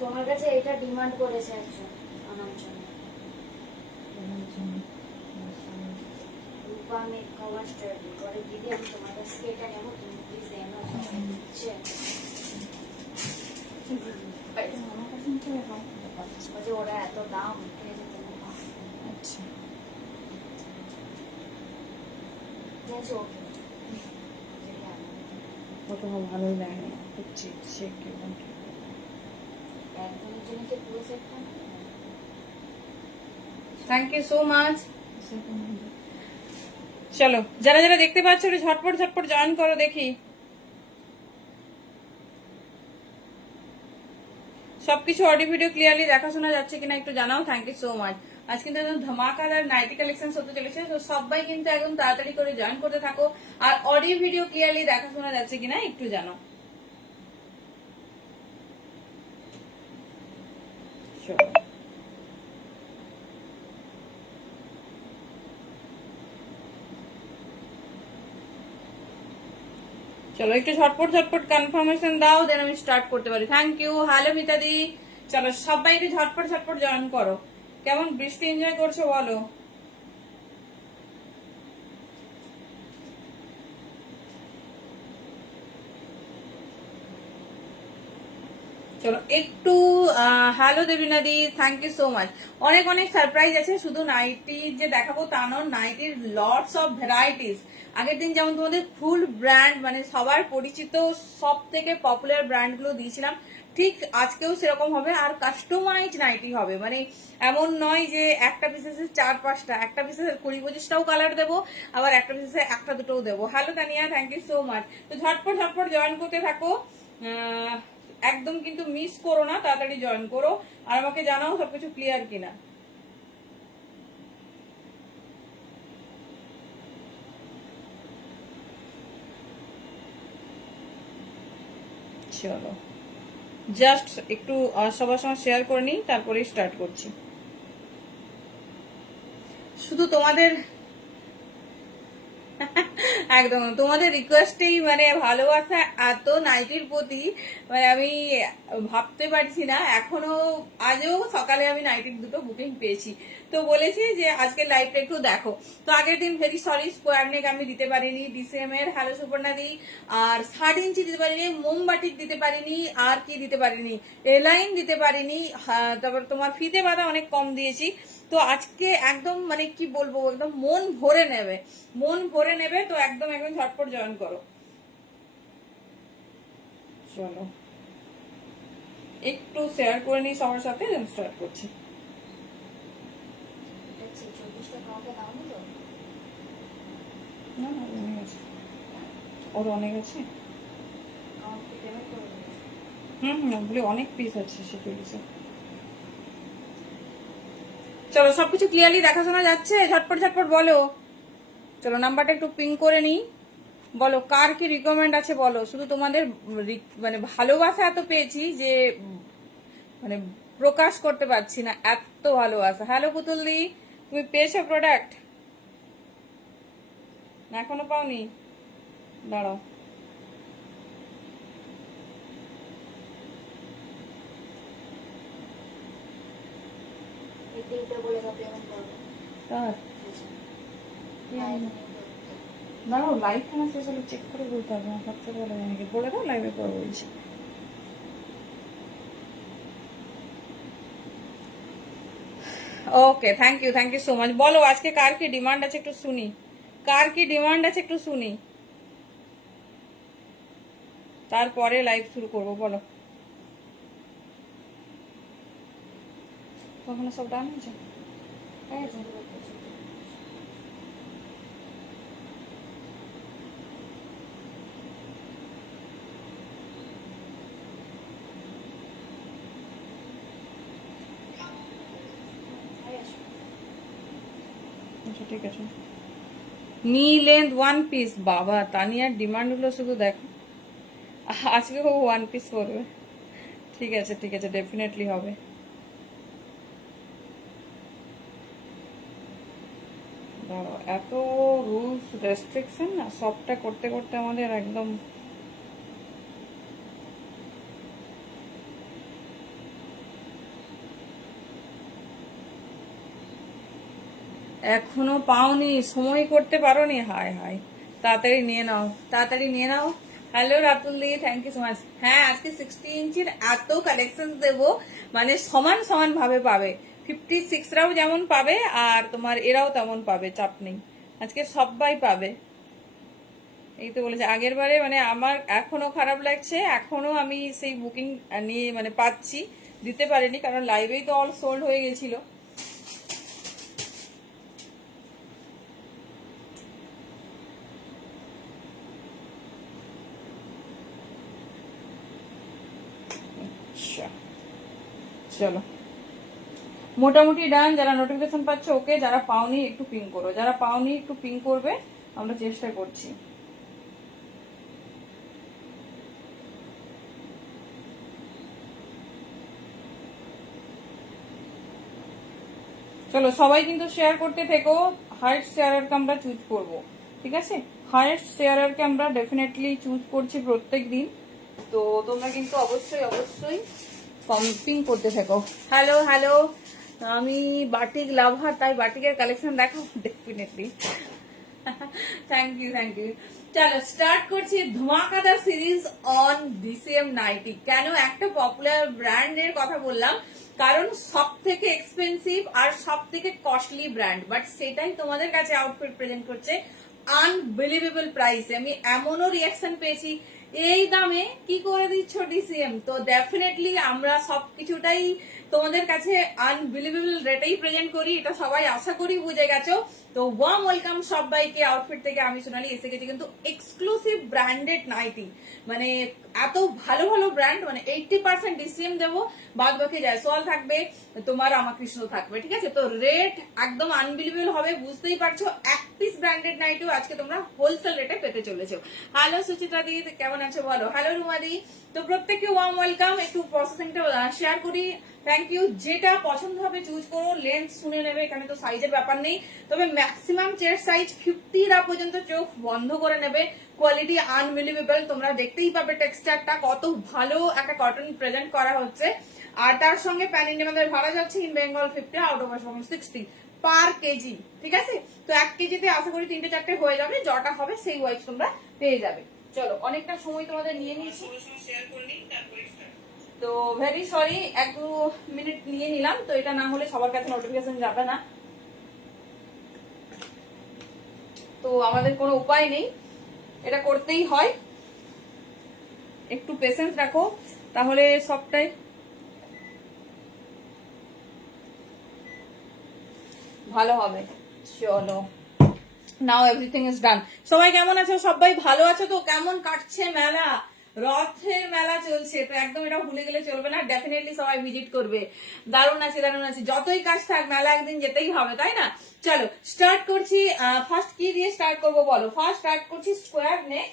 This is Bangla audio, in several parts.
তোমার কাছে এটা ডিমান্ড করেছে একজন আনার জন্য। রূপা মেক কভার স্টাডি করে দিদি, আমি তোমার কাছ থেকে এটা নেবো, তুমি প্লিজ এনো। দিচ্ছে যে ওরা এত দাম উঠে যেতে। আচ্ছা ওটা ভালোই লাগেনি, খুব চিপ চেক কেমন। একজনের জন্য যে পুরো সেটটা। Thank you so much. চলো যারা যারা দেখতে পাচ্ছ ওটা ঝটপট ঝটপট জয়েন করো, দেখি সবকিছু অডিও ভিডিও ক্লিয়ারলি দেখাশোনা যাচ্ছে কিনা একটু জানাও। Thank you so much. আজ কিন্তু একদম ধামাকাদার নাইটি কালেকশন হতে চলেছে, তো সবাই কিন্তু একদম তাড়াতাড়ি করে জয়েন করতে থাকো। আর অডিও ভিডিও ক্লিয়ারলি দেখাশোনা যাচ্ছে কিনা একটু জানাও। চলো একটু ঝটপট ঝটপট কনফার্মেশন দাও, দেন আমি স্টার্ট করতে পারি। Thank you. হ্যালো মিতাদি। চলো সবাই একটু ঝটপট ঝটপট জয়েন করো। কেমন বৃষ্টি এনজয় করছো বলো। চলো একটু হ্যালো দেবিনাদি, থ্যাংক ইউ সো মাচ। অনেক অনেক সারপ্রাইজ আছে, শুধু নাইটি যে দেখাবো তা নয়, নাইটির লটস অফ ভ্যারাইটিস। আগের দিন যেমন তোমাদের ফুল ব্র্যান্ড মানে সবার পরিচিত সব থেকে পপুলার ব্র্যান্ডগুলো দিয়েছিলাম, ঠিক আজকেও সেরকম হবে। আর কাস্টমাইজ নাইটি হবে, মানে এমন নয় যে একটা পিসেসের 4-5টা, একটা পিসেসের 20-25টাও কালার দেবো, আবার একটা পিসেসের একটা দুটোও দেবো। Hello Tania, thank you so much. তো ঝটপট ঝটপট জয়েন করতে থাকো, একদম কিন্তু মিস করো না, তাড়াতাড়ি জয়েন করো। আর আমাকে জানাও সবকিছু ক্লিয়ার কিনা। চলো জাস্ট একটু সবার সঙ্গে শেয়ার করে নিই, তারপরে স্টার্ট করছি। শুধু তোমাদের একদম তোমাদের রিকোয়েস্টেই মানে ভালোবাসা এত নাইটির প্রতি, মানে আমি ভাবতে পারছি না। এখনো আজও সকালে আমি নাইটির দুটো বুকিং পেয়েছি, তো বলেছি যে আজকে লাইভটা একটু দেখো। তো আগের দিন ভেরি সরি স্কোয়ার নেক আমি দিতে পারিনি, ডিসিএম এর হ্যালো সুপর্ণা দি, আর 3.5 ইঞ্চি দিতে পারিনি, মোমবাটিক দিতে পারিনি, আর কি দিতে পারিনি, এলাইন দিতে পারিনি, তারপর তোমার ফিতে বাঁধা অনেক কম দিয়েছি। তো আজকে একদম মানে কি বলবো, একদম মন ভরে নেবে, মন ভরে নেবে। তো একদম একদম ঝটপট জয়েন করো। চলো একটু শেয়ার করে নিই সবার সাথে, দেন স্টার্ট করছি। না না অনেক আছে, ওর অনেক আছে। ওগুলি অনেক পিস আছে সে চল্লিশে। চলো সবকিছু ক্লিয়ারলি দেখাশোনা যাচ্ছে, ঝটপট ঝটপট বলো। চলো নাম্বারটা একটু পিং করে নিই, বলো কার কি রিকমেন্ড আছে বলো। শুধু তোমাদের মানে ভালোবাসা এত পেয়েছি যে মানে প্রকাশ করতে পারছি না, এত ভালোবাসা। হ্যালো পুতুলদি, তুমি পেয়েছো প্রোডাক্ট? না এখনো পাওনি, দাঁড়াও। দাঁড়াও লাইভ কেন শেষ হলে চেক করে বলতে হবে, আমার সব থেকে ভালো জানি বলে দাও, লাইভে পরে বলছি। Okay thank you so much. বলো আজকে কার কি ডিমান্ড আছে একটু শুনি, কার কি ডিমান্ড আছে একটু শুনি, তারপরে লাইভ শুরু করবো। বলো কখনো সব ডান হয়েছে? আচ্ছা ঠিক আছে। নি লেন্থ 1 পিস, বাবা তানিয়ার ডিমান্ড গুলো শুধু দেখো, আজকে ও 1 পিস করবে। ঠিক আছে ঠিক আছে, ডেফিনেটলি হবে। এত রুলস রেস্ট্রিকশন না, সবটা করতে করতে আমাদের একদম এখনো পাওনি, সময় করতে পারোনি? হায় হায়, তাড়াতাড়ি নিয়ে নাও, তাড়াতাড়ি নিয়ে নাও। Hello Ratul di, thank you so much. হ্যাঁ, আজকে 60 ইঞ্চির এত কালেকশন দেবো, মানে সমান সমান ভাবে পাবে। 56রাও যেমন পাবে আর তোমার এরাও তেমন পাবে, চাপ নেই, আজকে সবাই পাবে। এই তো বলেছে আগের বারে, মানে আমার এখনো খারাপ লাগছে, এখনো আমি সেই বুকিং নিয়ে মানে পাচ্ছি, দিতে পারিনি কারণ লাইভেই তো অল সোল্ড হয়ে গেছিল। চলো মোটামুটি ডান। যারা নোটিফিকেশন পাচ্ছে ওকে, যারা পাওনি একটু পিং করো, যারা পাওনি একটু পিং করবে, আমরা চেষ্টা করছি। চলো সবাই কিন্তু শেয়ার করতে থেকো। হাইয়েস্ট শেয়ারকে আমরা চুজ করব, ঠিক আছে? হাইয়েস্ট শেয়ারকে আমরা ডেফিনেটলি চুজ করছি প্রত্যেক দিন, তো তোমরা কিন্তু অবশ্যই অবশ্যই পিং করতে থাকো। হ্যালো হ্যালো, আমি বাটিক লাভার, তাই বাটিকের কালেকশন দেখো definitely. Thank you thank you. চলো স্টার্ট করছি ধমাকাদার সিরিজ অন ডিসিএম নাইটি। কেন একটা পপুলার ব্র্যান্ডের কথা বললাম? কারণ সব থেকে এক্সপেন্সিভ আর সব থেকে কস্টলি ব্র্যান্ড, বাট সেটাই তোমাদের কাছে আউটফিট প্রেজেন্ট করছে আনবিলিভেবল প্রাইসে। আমি এমনও রিয়াকশন পেয়েছি, এই দামে কি করে দিচ্ছ ডিসিএম? তো ডেফিনেটলি আমরা সবকিছুটাই তোমাদের কাছে আনবিলিভেবল রেটেই প্রেজেন্ট করি, এটা সবাই আশা করি বুঝে গেছো। তো ওয়ার্ম ওয়েলকাম সবাইকে। আউটফিট থেকে আমি সোনালি এসে গেছি কিন্তু এক্সক্লুসিভ ব্র্যান্ডেড নাইটি, মানে এত ভালো ভালো ব্র্যান্ড, মানে 80% ডিসিএম দেবো, বাদ বাকি জয়সওয়াল থাকবে, তোমার রামাকৃষ্ণ থাকবে, ঠিক আছে? তো রেট একদম আনবিলিভেবল হবে, বুঝতেই পারছো। এক পিস ব্র্যান্ডেড নাইটিও আজকে তোমরা হোলসেল রেটে পেতে চলেছো। হ্যালো সুচিত্রা দি, কেমন আছো বলো? হ্যালো রুমা দি। তো প্রত্যেককে ওয়ার্ম ওয়েলকাম। একটু প্রসেসিংটা শেয়ার করি। Thank you. যেটা পছন্দ হবে চুজ করো, লেন্থ শুনে নেবে, এখানে তো সাইজের ব্যাপার নেই, তবে ম্যাক্সিমাম চেস্ট সাইজ 50 পর্যন্ত চোখ বন্ধ করে নেবে। কোয়ালিটি আনবিলিভেবল, তোমরা দেখতেই পাবে টেক্সচারটা কত ভালো একটা কটন প্রেজেন্ট করা হচ্ছে। আর তার সঙ্গে প্যান ইন্ডিয়া আমাদের ভাড়া যাচ্ছে in Bengal 50, out of 60 per KG, ঠিক আছে? তো 1 কেজিতে আশা করি 3-4টে হয়ে যাবে, যটা হবে সেই ওয়াইজ তোমরা পেয়ে যাবে। চলো অনেকটা সময় তোমাদের নিয়ে নিয়েছি, তো ভেরি সরি, 1-2 মিনিট নিয়ে নিলাম, তো এটা না হলে সবার কাছে নোটিফিকেশন যাবে না, তো আমাদের কোনো উপায় নেই, এটা করতেই হয়। একটু পেশেন্স রাখো, তাহলে সবটাই ভালো হবে। চলো নাও এভরিথিং ইজ ডান। সবাই কেমন আছো? সবাই ভালো আছো তো? কেমন কাটছে মেলা? রথের মেলা চলছে, তো একদম এটা ভুলে গেলে চলবে না, ডেফিনেটলি সবাই ভিজিট করবে। দারুণ আছে দারুণ আছে, যতই কাজ থাক মেলা একদিন যেতেই হবে, তাই না? চলো স্টার্ট করছি। ফার্স্ট কি দিয়ে স্টার্ট করবো বলো? ফার্স্ট স্টার্ট করছি স্কোয়ার নেক।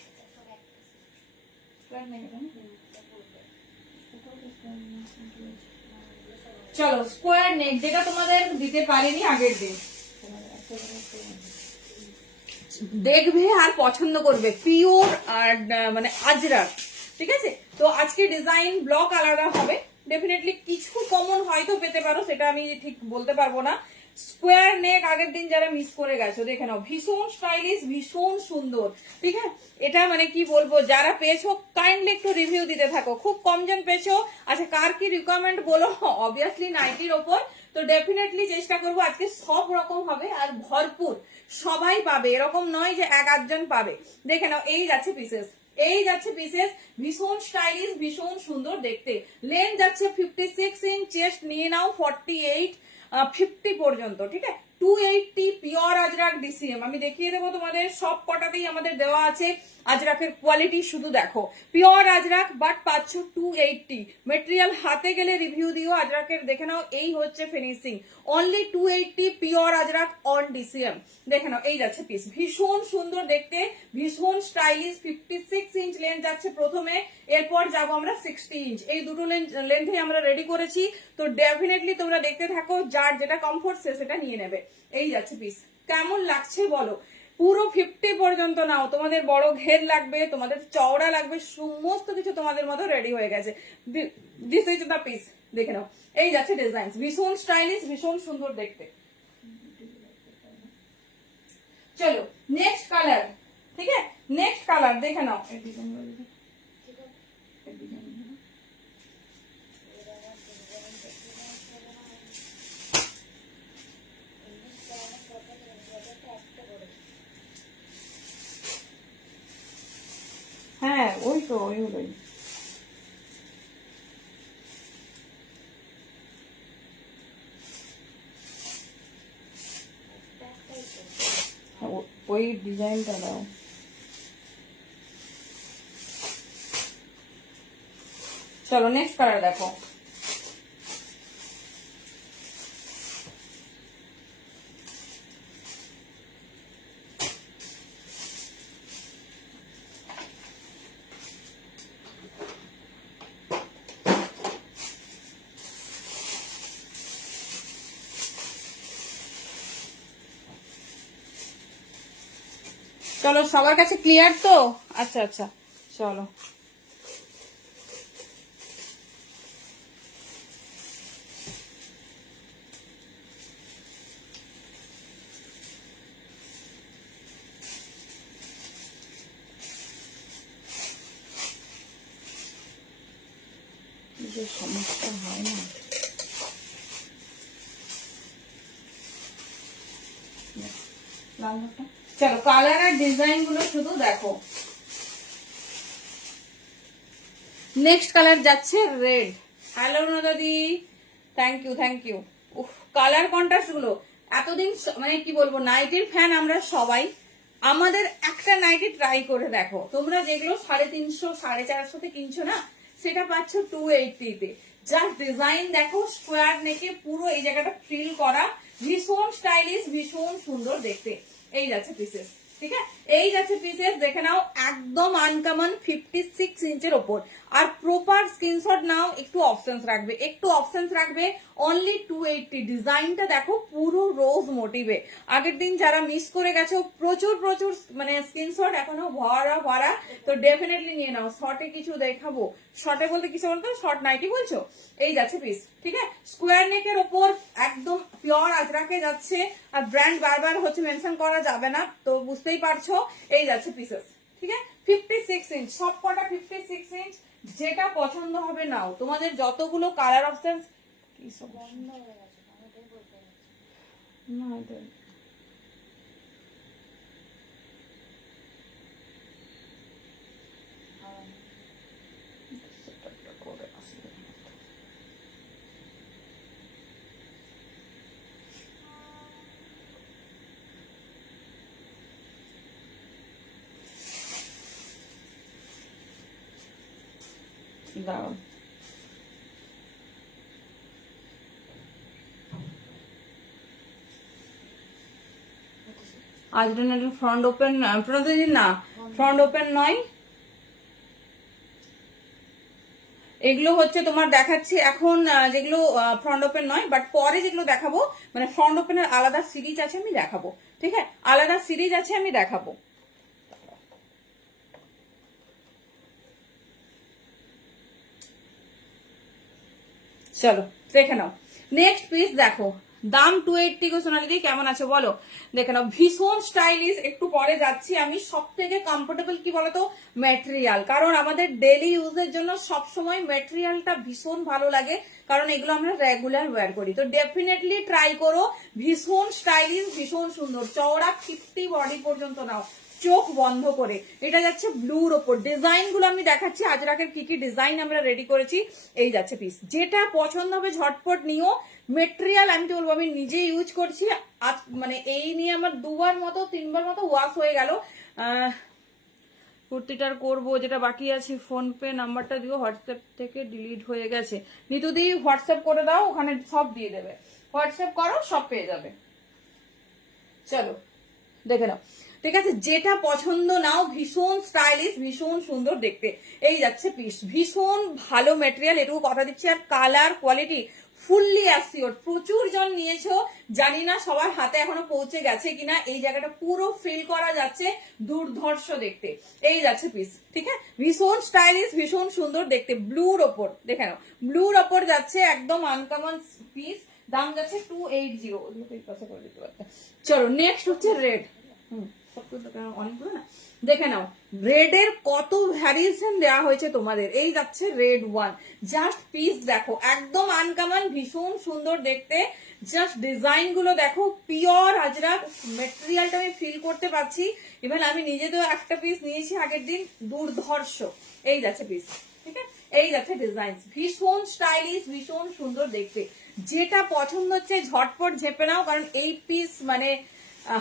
চলো স্কোয়ার নেক, যেটা তোমাদের দিতে পারিনি আগের দিন, দেখবে আর পছন্দ করবে, পিওর আর মানে আজরাক, ঠিক আছে? তো আজকে ডিজাইন ব্লক আলাদা হবে, ডেফিনেটলি কিছু কমন হয়তো পেতে পারো, সেটা আমি ঠিক বলতে পারবো না। স্কোয়ার নেক আগের দিন যারা মিস করে গেছো দেখে নাও, ভীষণ স্টাইলিশ, ভীষণ সুন্দর, ঠিক আছে? এটা মানে কি বলবো, যারা পেয়েছো কাইন্ডলি একটু রিভিউ দিতে থাকো, খুব কমজন পেয়েছো। আচ্ছা কার কি রিকোয়ারমেন্ট বলো, অবভিয়াসলি নাইটির ওপর, তো ডেফিনেটলি চেষ্টা করবো আজকে সব রকম হবে আর ভরপুর, সবাই পাবে, এরকম নয় যে 1-8 জন পাবে। দেখে নাও এই যাচ্ছে পিসেস, এই যাচ্ছে পিসেস, ভীষণ স্টাইলিশ, ভীষণ সুন্দর দেখতে। লেন্থ যাচ্ছে 56 ইঞ্চ, চেস্ট নিয়ে নাও 48-50 পর্যন্ত, ঠিক আছে? 280 পিওর আজরাক ডিসিএম, আমি দেখিয়ে দেবো তোমাদের, সব কটাতেই আমাদের দেওয়া আছে আজরাকের কোয়ালিটি, শুধু দেখো পিওর আজরাক, বাট পাচ্ছ 280। মেটেরিয়াল হাতে গেলে রিভিউ দিও আজরাকের, দেখে নাও এই হচ্ছে finishing, only 280 pure Ajrak on DCM. দেখে নাও এই যাচ্ছে পিস, ভীষণ সুন্দর দেখতে, ভীষণ স্টাইলিশ। 56 ইঞ্চ লেন্থ যাচ্ছে প্রথমে, এরপর যাবো আমরা 60 ইঞ্চ, এই দুটো লেন্থে আমরা রেডি করেছি। তো ডেফিনেটলি তোমরা দেখতে থাকো, যার যেটা কমফোর্ট সে সেটা নিয়ে নেবে। এই যাচ্ছে পিস, কেমন লাগছে বলো? পুরো 50 পর্যন্ত নাও, তোমাদের বড় ঘের লাগবে, তোমাদের চওড়া লাগবে, সমস্ত কিছু তোমাদের মতো রেডি হয়ে গেছে। দিস ইজ দ্য পিস, দেখে নাও এই যাচ্ছে ডিজাইন, ভীষণ স্টাইলিশ, ভীষণ সুন্দর দেখতে। চলো নেক্সট কালার, ঠিক আছে নেক্সট কালার দেখে নাও। এই ডিজাইনগুলো দেখো, ঠিক আছে এই ডিজাইনগুলো। এর আমার ডিজাইন দেখি না চলো না ইংলিশ টাইমে কত জায়গাটা একটা বড় হ্যাঁ ওই তো ওইগুলোই। একটাই তো ওই ডিজাইনটা দাও। চলো নেক্সট কালার দেখো। চলো সবার কাছে ক্লিয়ার তো? আচ্ছা আচ্ছা চলো। যে সমস্যা হয় না, চলো কালার আর ডিজাইন গুলো শুধু দেখো। নেক্সট কালার যাচ্ছে রেড। হ্যালো নদাদি, থ্যাংক ইউ থ্যাংক ইউ। উফ কালার কন্ট্রাস্ট গুলো এতদিন মানে কি বলবো, নাইটির ফ্যান আমরা সবাই। আমাদের একটা নাইটি ট্রাই করে দেখো, তোমরা যেগুলো 350 450 কিনছো না, সেটা পাচ্ছ 280 তে। জাস্ট ডিজাইন দেখো, স্কোয়ার নেকে পুরো এই জায়গাটা ফ্রিল করা, ভীষণ স্টাইলিশ, ভীষণ সুন্দর দেখতে। এই যাচ্ছে পিসেস, ঠিক আছে এই যাচ্ছে পিসেস, দেখে নাও একদম আনকমন 56 ইঞ্চের ওপর। আর প্রপার স্ক্রিনশট নাও, একটু অপশনস রাখবে, একটু অপশনস রাখবে। অনলি 280। ডিজাইনটা দেখো পুরো রোজ মোটিভে। আগের দিন যারা মিস করে গেছো, প্রচুর প্রচুর মানে স্ক্রিনশট এখনো ভরা ভরা, তো ডেফিনেটলি নিয়ে নাও। শর্টে কিছু দেখাবো, শর্টে বলতে কিছু বলতো, শর্ট নাইটি বলছো, এই যাচ্ছে পিস, ঠিক আছে স্কোয়ার নেকের ওপর একদম পিওর আজরাকে যাচ্ছে। আর ব্র্যান্ড বারবার হচ্ছে মেনশন করা যাবে না, তো বুঝতেই পারছো। এই যাচ্ছে পিসেস, ঠিক আছে 56 ইঞ্চ, সব কটা 56 ইঞ্চ। যেটা পছন্দ হবে নাও, তোমাদের যতগুলো কালার অপশন। কি বন্ধ হয়ে গেছে আমি ওটাই বলতে যাচ্ছি না এটা হাওয়া সেটা করে আসলে দাঁড়াও। আজরানের ফ্রন্ট ওপেন, ফ্রন্ট না, ফ্রন্ট ওপেন নয়। এগুলো হচ্ছে তোমার দেখাচ্ছি এখন, যেগুলো ফ্রন্ট ওপেন নয়, বাট পরে যেগুলো দেখাবো মানে ফ্রন্ট ওপেনের আলাদা সিরিজ আছে, আমি দেখাবো, ঠিক আছে আলাদা সিরিজ আছে, আমি দেখাবো। চলো দেখে নাও নেক্সট পিস দেখো। দাম 280 গো সোনালি, কেমন আছে বলো? দেখে নাও ভীষণ স্টাইলিশ। একটু পরে যাচ্ছি আমি। সব থেকে কমফোর্টেবল কি বলতো, ম্যাটেরিয়াল। কারণ আমাদের ডেলি ইউজের জন্য সব সময় ম্যাটেরিয়ালটা ভীষণ ভালো লাগে, কারণ এগুলো আমরা রেগুলার ওয়্যার করি। তো ডেফিনেটলি ট্রাই করো, ভীষণ স্টাইলিশ, ভীষণ সুন্দর। চওড়া 50 বডি পর্যন্ত নাও চোখ বন্ধ করে। এটা যাচ্ছে ব্লুর ওপর। ডিজাইন গুলো আমি দেখাচ্ছি, আজরাকের কি কি ডিজাইন আমরা রেডি করেছি। এই যাচ্ছে পিস, যেটা পছন্দ হবে ঝটপট নিও। মেটেরিয়াল আমি তো বলবো, আমি নিজে ইউজ করছি। আজ মানে এই নিয়ে আমার 2বার মতো 3বার মতো ওয়াশ হয়ে গেল। কুর্তিটার করবো, যেটা বাকি আছে ফোন পে নাম্বারটা দিও, হোয়াটসঅ্যাপ থেকে ডিলিট হয়ে গেছে। নিতুদি হোয়াটসঅ্যাপ করে দাও, ওখানে সব দিয়ে দেবে। হোয়াটসঅ্যাপ করো, সব পেয়ে যাবে। চলো দেখে নাও, ঠিক আছে যেটা পছন্দ নাও। ভীষণ স্টাইলিশ, ভীষণ সুন্দর দেখতে। এই যাচ্ছে পিস, ভীষণ ভালো ম্যাটেরিয়াল, এটুকু কথা দিচ্ছি। আর কালার কোয়ালিটি ফুললি অ্যাসিওর। প্রচুর জন নিয়েছো, জানি না সবার হাতে এখনো পৌঁছে গেছে কিনা। এই জায়গাটা পুরো ফিল করা যাচ্ছে, দুর্ধর্ষ দেখতে। এই যাচ্ছে পিস, ঠিক আছে ভীষণ স্টাইলিশ, ভীষণ সুন্দর দেখতে। ব্লুর ওপর দেখে নাও, ব্লুর ওপর যাচ্ছে একদম আনকমন পিস। দাম যাচ্ছে 280। চলো নেক্সট হচ্ছে রেড। অনেকগুলো না, দেখে নাও রেড এর কত ভ্যারিয়েশন দেওয়া হয়েছে তোমাদের। এই যাচ্ছে রেড 1, জাস্ট পিস দেখো একদম আনকমন, ভীষণ সুন্দর দেখতে। জাস্ট ডিজাইন গুলো দেখো, পিওর আজরাক মেটেরিয়ালটা আমি ফিল করতে পারছি। ইভেন আমি নিজে তো একটা পিস নিয়েছি আগের দিন, দুর্ধর্ষ। এই যাচ্ছে পিস, ঠিক আছে, এই যাচ্ছে ডিজাইন, ভীষণ স্টাইলিশ, ভীষণ সুন্দর দেখতে। যেটা পছন্দ হচ্ছে ঝটপট ঝেপে নাও, কারণ এই পিস মানে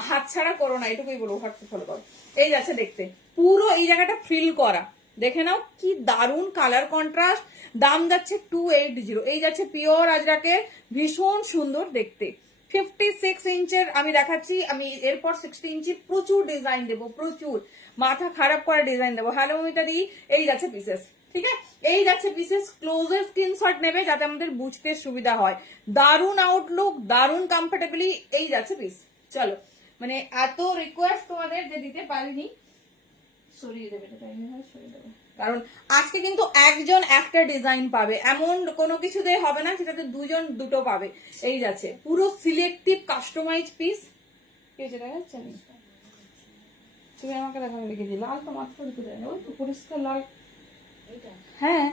হাতছাড়া করো না, এটুকুই বলবো, হোয়াটসঅ্যাপ ফলো করো। এই যাচ্ছে দেখতে, পুরো এই জায়গাটা ফিল করা, দেখে নাও কি দারুণ কালার কন্ট্রাস্ট। দাম যাচ্ছে 280। এই যাচ্ছে পিওর আজরাকের, ভীষণ সুন্দর দেখতে। 56 ইঞ্চের আমি দেখাচ্ছি, আমি এরপর 60 ইঞ্চি প্রচুর ডিজাইন দেবো, প্রচুর মাথা খারাপ করা ডিজাইন দেবো। হ্যালো মমিতা দি, এই যাচ্ছে পিসেস, ঠিক আছে, এই যাচ্ছে পিসেস। ক্লোজের স্ক্রিনশট নেবে যাতে আমাদের বুঝতে সুবিধা হয়। দারুণ আউটলুক, দারুণ কমফোর্টেবলি। এই যাচ্ছে পিস। চলো, মানে এত রিকোয়েস্ট তোমাদের যে দিতে পারিনি, সরিয়ে দেবে, সরিয়ে দেবে, কারণ আজকে কিন্তু একজন একটা ডিজাইন পাবে, এমন কোনো কিছুতে হবে না সেটাতে দুজন দুটো পাবে। এই যাচ্ছে পুরো সিলেক্টিভ কাস্টমাইজ পিস। দেখা যাচ্ছে না, তুমি আমাকে দেখা লিখেছি লাল, তো মাত্র ওই তো পরিষ্কার লাল। হ্যাঁ,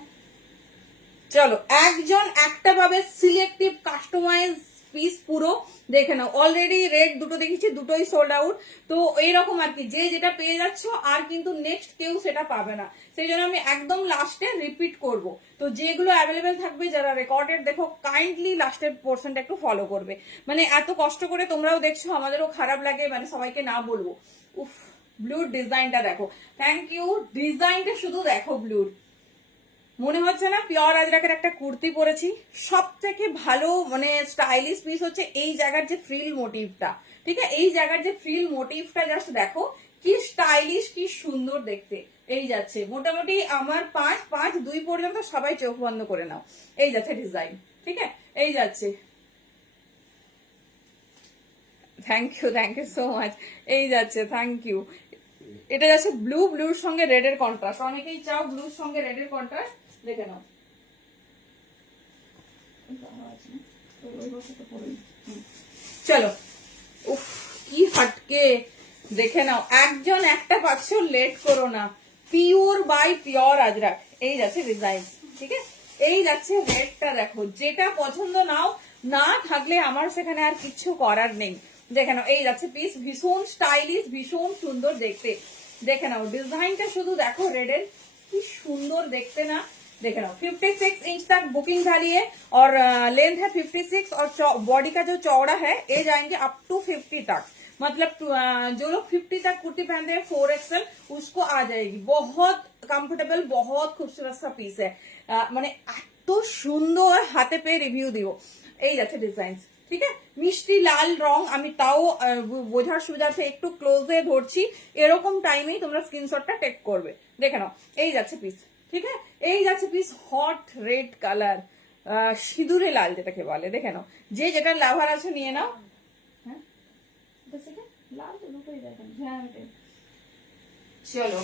চলো, একজন একটা পাবে, সিলেক্টিভ কাস্টমাইজ পিস পুরো। দেখে নাও, অলরেডি রেড দুটো দেখেছি, দুটোই সোল্ড আউট। তো এইরকম আর কি, যে যেটা পেয়ে যাচ্ছ আর কিন্তু নেক্সট কেউ সেটা পাবে না, সেই জন্য আমি একদম লাস্টে রিপিট করব। তো যেগুলো অ্যাভেলেবেল থাকবে, যারা রেকর্ডেড দেখো, কাইন্ডলি লাস্টের পোর্শনটা একটু ফলো করবে। মানে এত কষ্ট করে তোমরাও দেখছো, আমাদেরও খারাপ লাগে, মানে সবাইকে না বলবো। উফ, ব্লুর ডিজাইনটা দেখো, থ্যাংক ইউ, ডিজাইনটা শুধু দেখো ব্লুর। মনে হচ্ছে না পিওর আজরাকের একটা কুর্তি পরেছি? সব থেকে ভালো মানে স্টাইলিশ পিস হচ্ছে এই জায়গার যে ফ্রিল মোটিভটা, ঠিক আছে, এই জায়গার যে ফ্রিল মোটিভটা জাস্ট দেখো কি স্টাইলিশ, কি সুন্দর দেখতে। এই যাচ্ছে মোটামুটি আমার 5-5-2 পর্যন্ত সবাই চোখ বন্ধ করে নাও। এই যাচ্ছে ডিজাইন, ঠিক আছে, এই যাচ্ছে, থ্যাংক ইউ সো মাচ। এই যাচ্ছে, থ্যাংক ইউ। এটা যাচ্ছে ব্লুর সঙ্গে রেডের কন্ট্রাস্ট, অনেকেই চাও ব্লুর সঙ্গে রেডের কন্ট্রাস্ট, দেখে নাও। চলো, উফ কি হাটকে, দেখে নাও, একজন একটা পাচ্ছ, লেট করো না। Pure by pure Ajrakh. এই যাচ্ছে ডিজাইন, ঠিক আছে, এই যাচ্ছে রেডটা দেখো, যেটা পছন্দ নাও, না থাকলে আমার সেখানে আর কিছু করার নেই। দেখে নাও, এই যাচ্ছে পিস, ভীষণ স্টাইলিশ, ভীষণ সুন্দর দেখতে। দেখে নাও ডিজাইনটা শুধু দেখো, রেডের কি সুন্দর দেখতে না। देखे ना 56 इंच तक बुकिंग वाली है और लेंथ है 56 और बॉडी का जो चौड़ा है ये जाएंगे अप टू 50 तक। मतलब जो लोग 50 तक कुर्ती पहनते हैं 4XL उसको आ जाएगी। बहुत कंफर्टेबल, बहुत खूबसूरत सा पीस है। মানে এত সুন্দর, হাতে পেয়ে রিভিউ দিব। এই যাচ্ছে ডিজাইন, ঠিক আছে, মিষ্টি লাল রং। আমি তাও বোঝার সুবিধার্থে একটু ক্লোজে ধরছি, এরকম টাইমেই তোমরা স্ক্রিনশটটা টেক করবে। দেখে নাও, এই যাচ্ছে পিস, ঠিক আছে, এই যাচ্ছে পিস, হট রেড কালার, সিঁদুরে লাল যেটাকে বলে। দেখে নাও, যে যেটা লাভার আছে নিয়ে নাও। হ্যাঁ, লাল তো দুটোই দেখেন। হ্যাঁ, চলো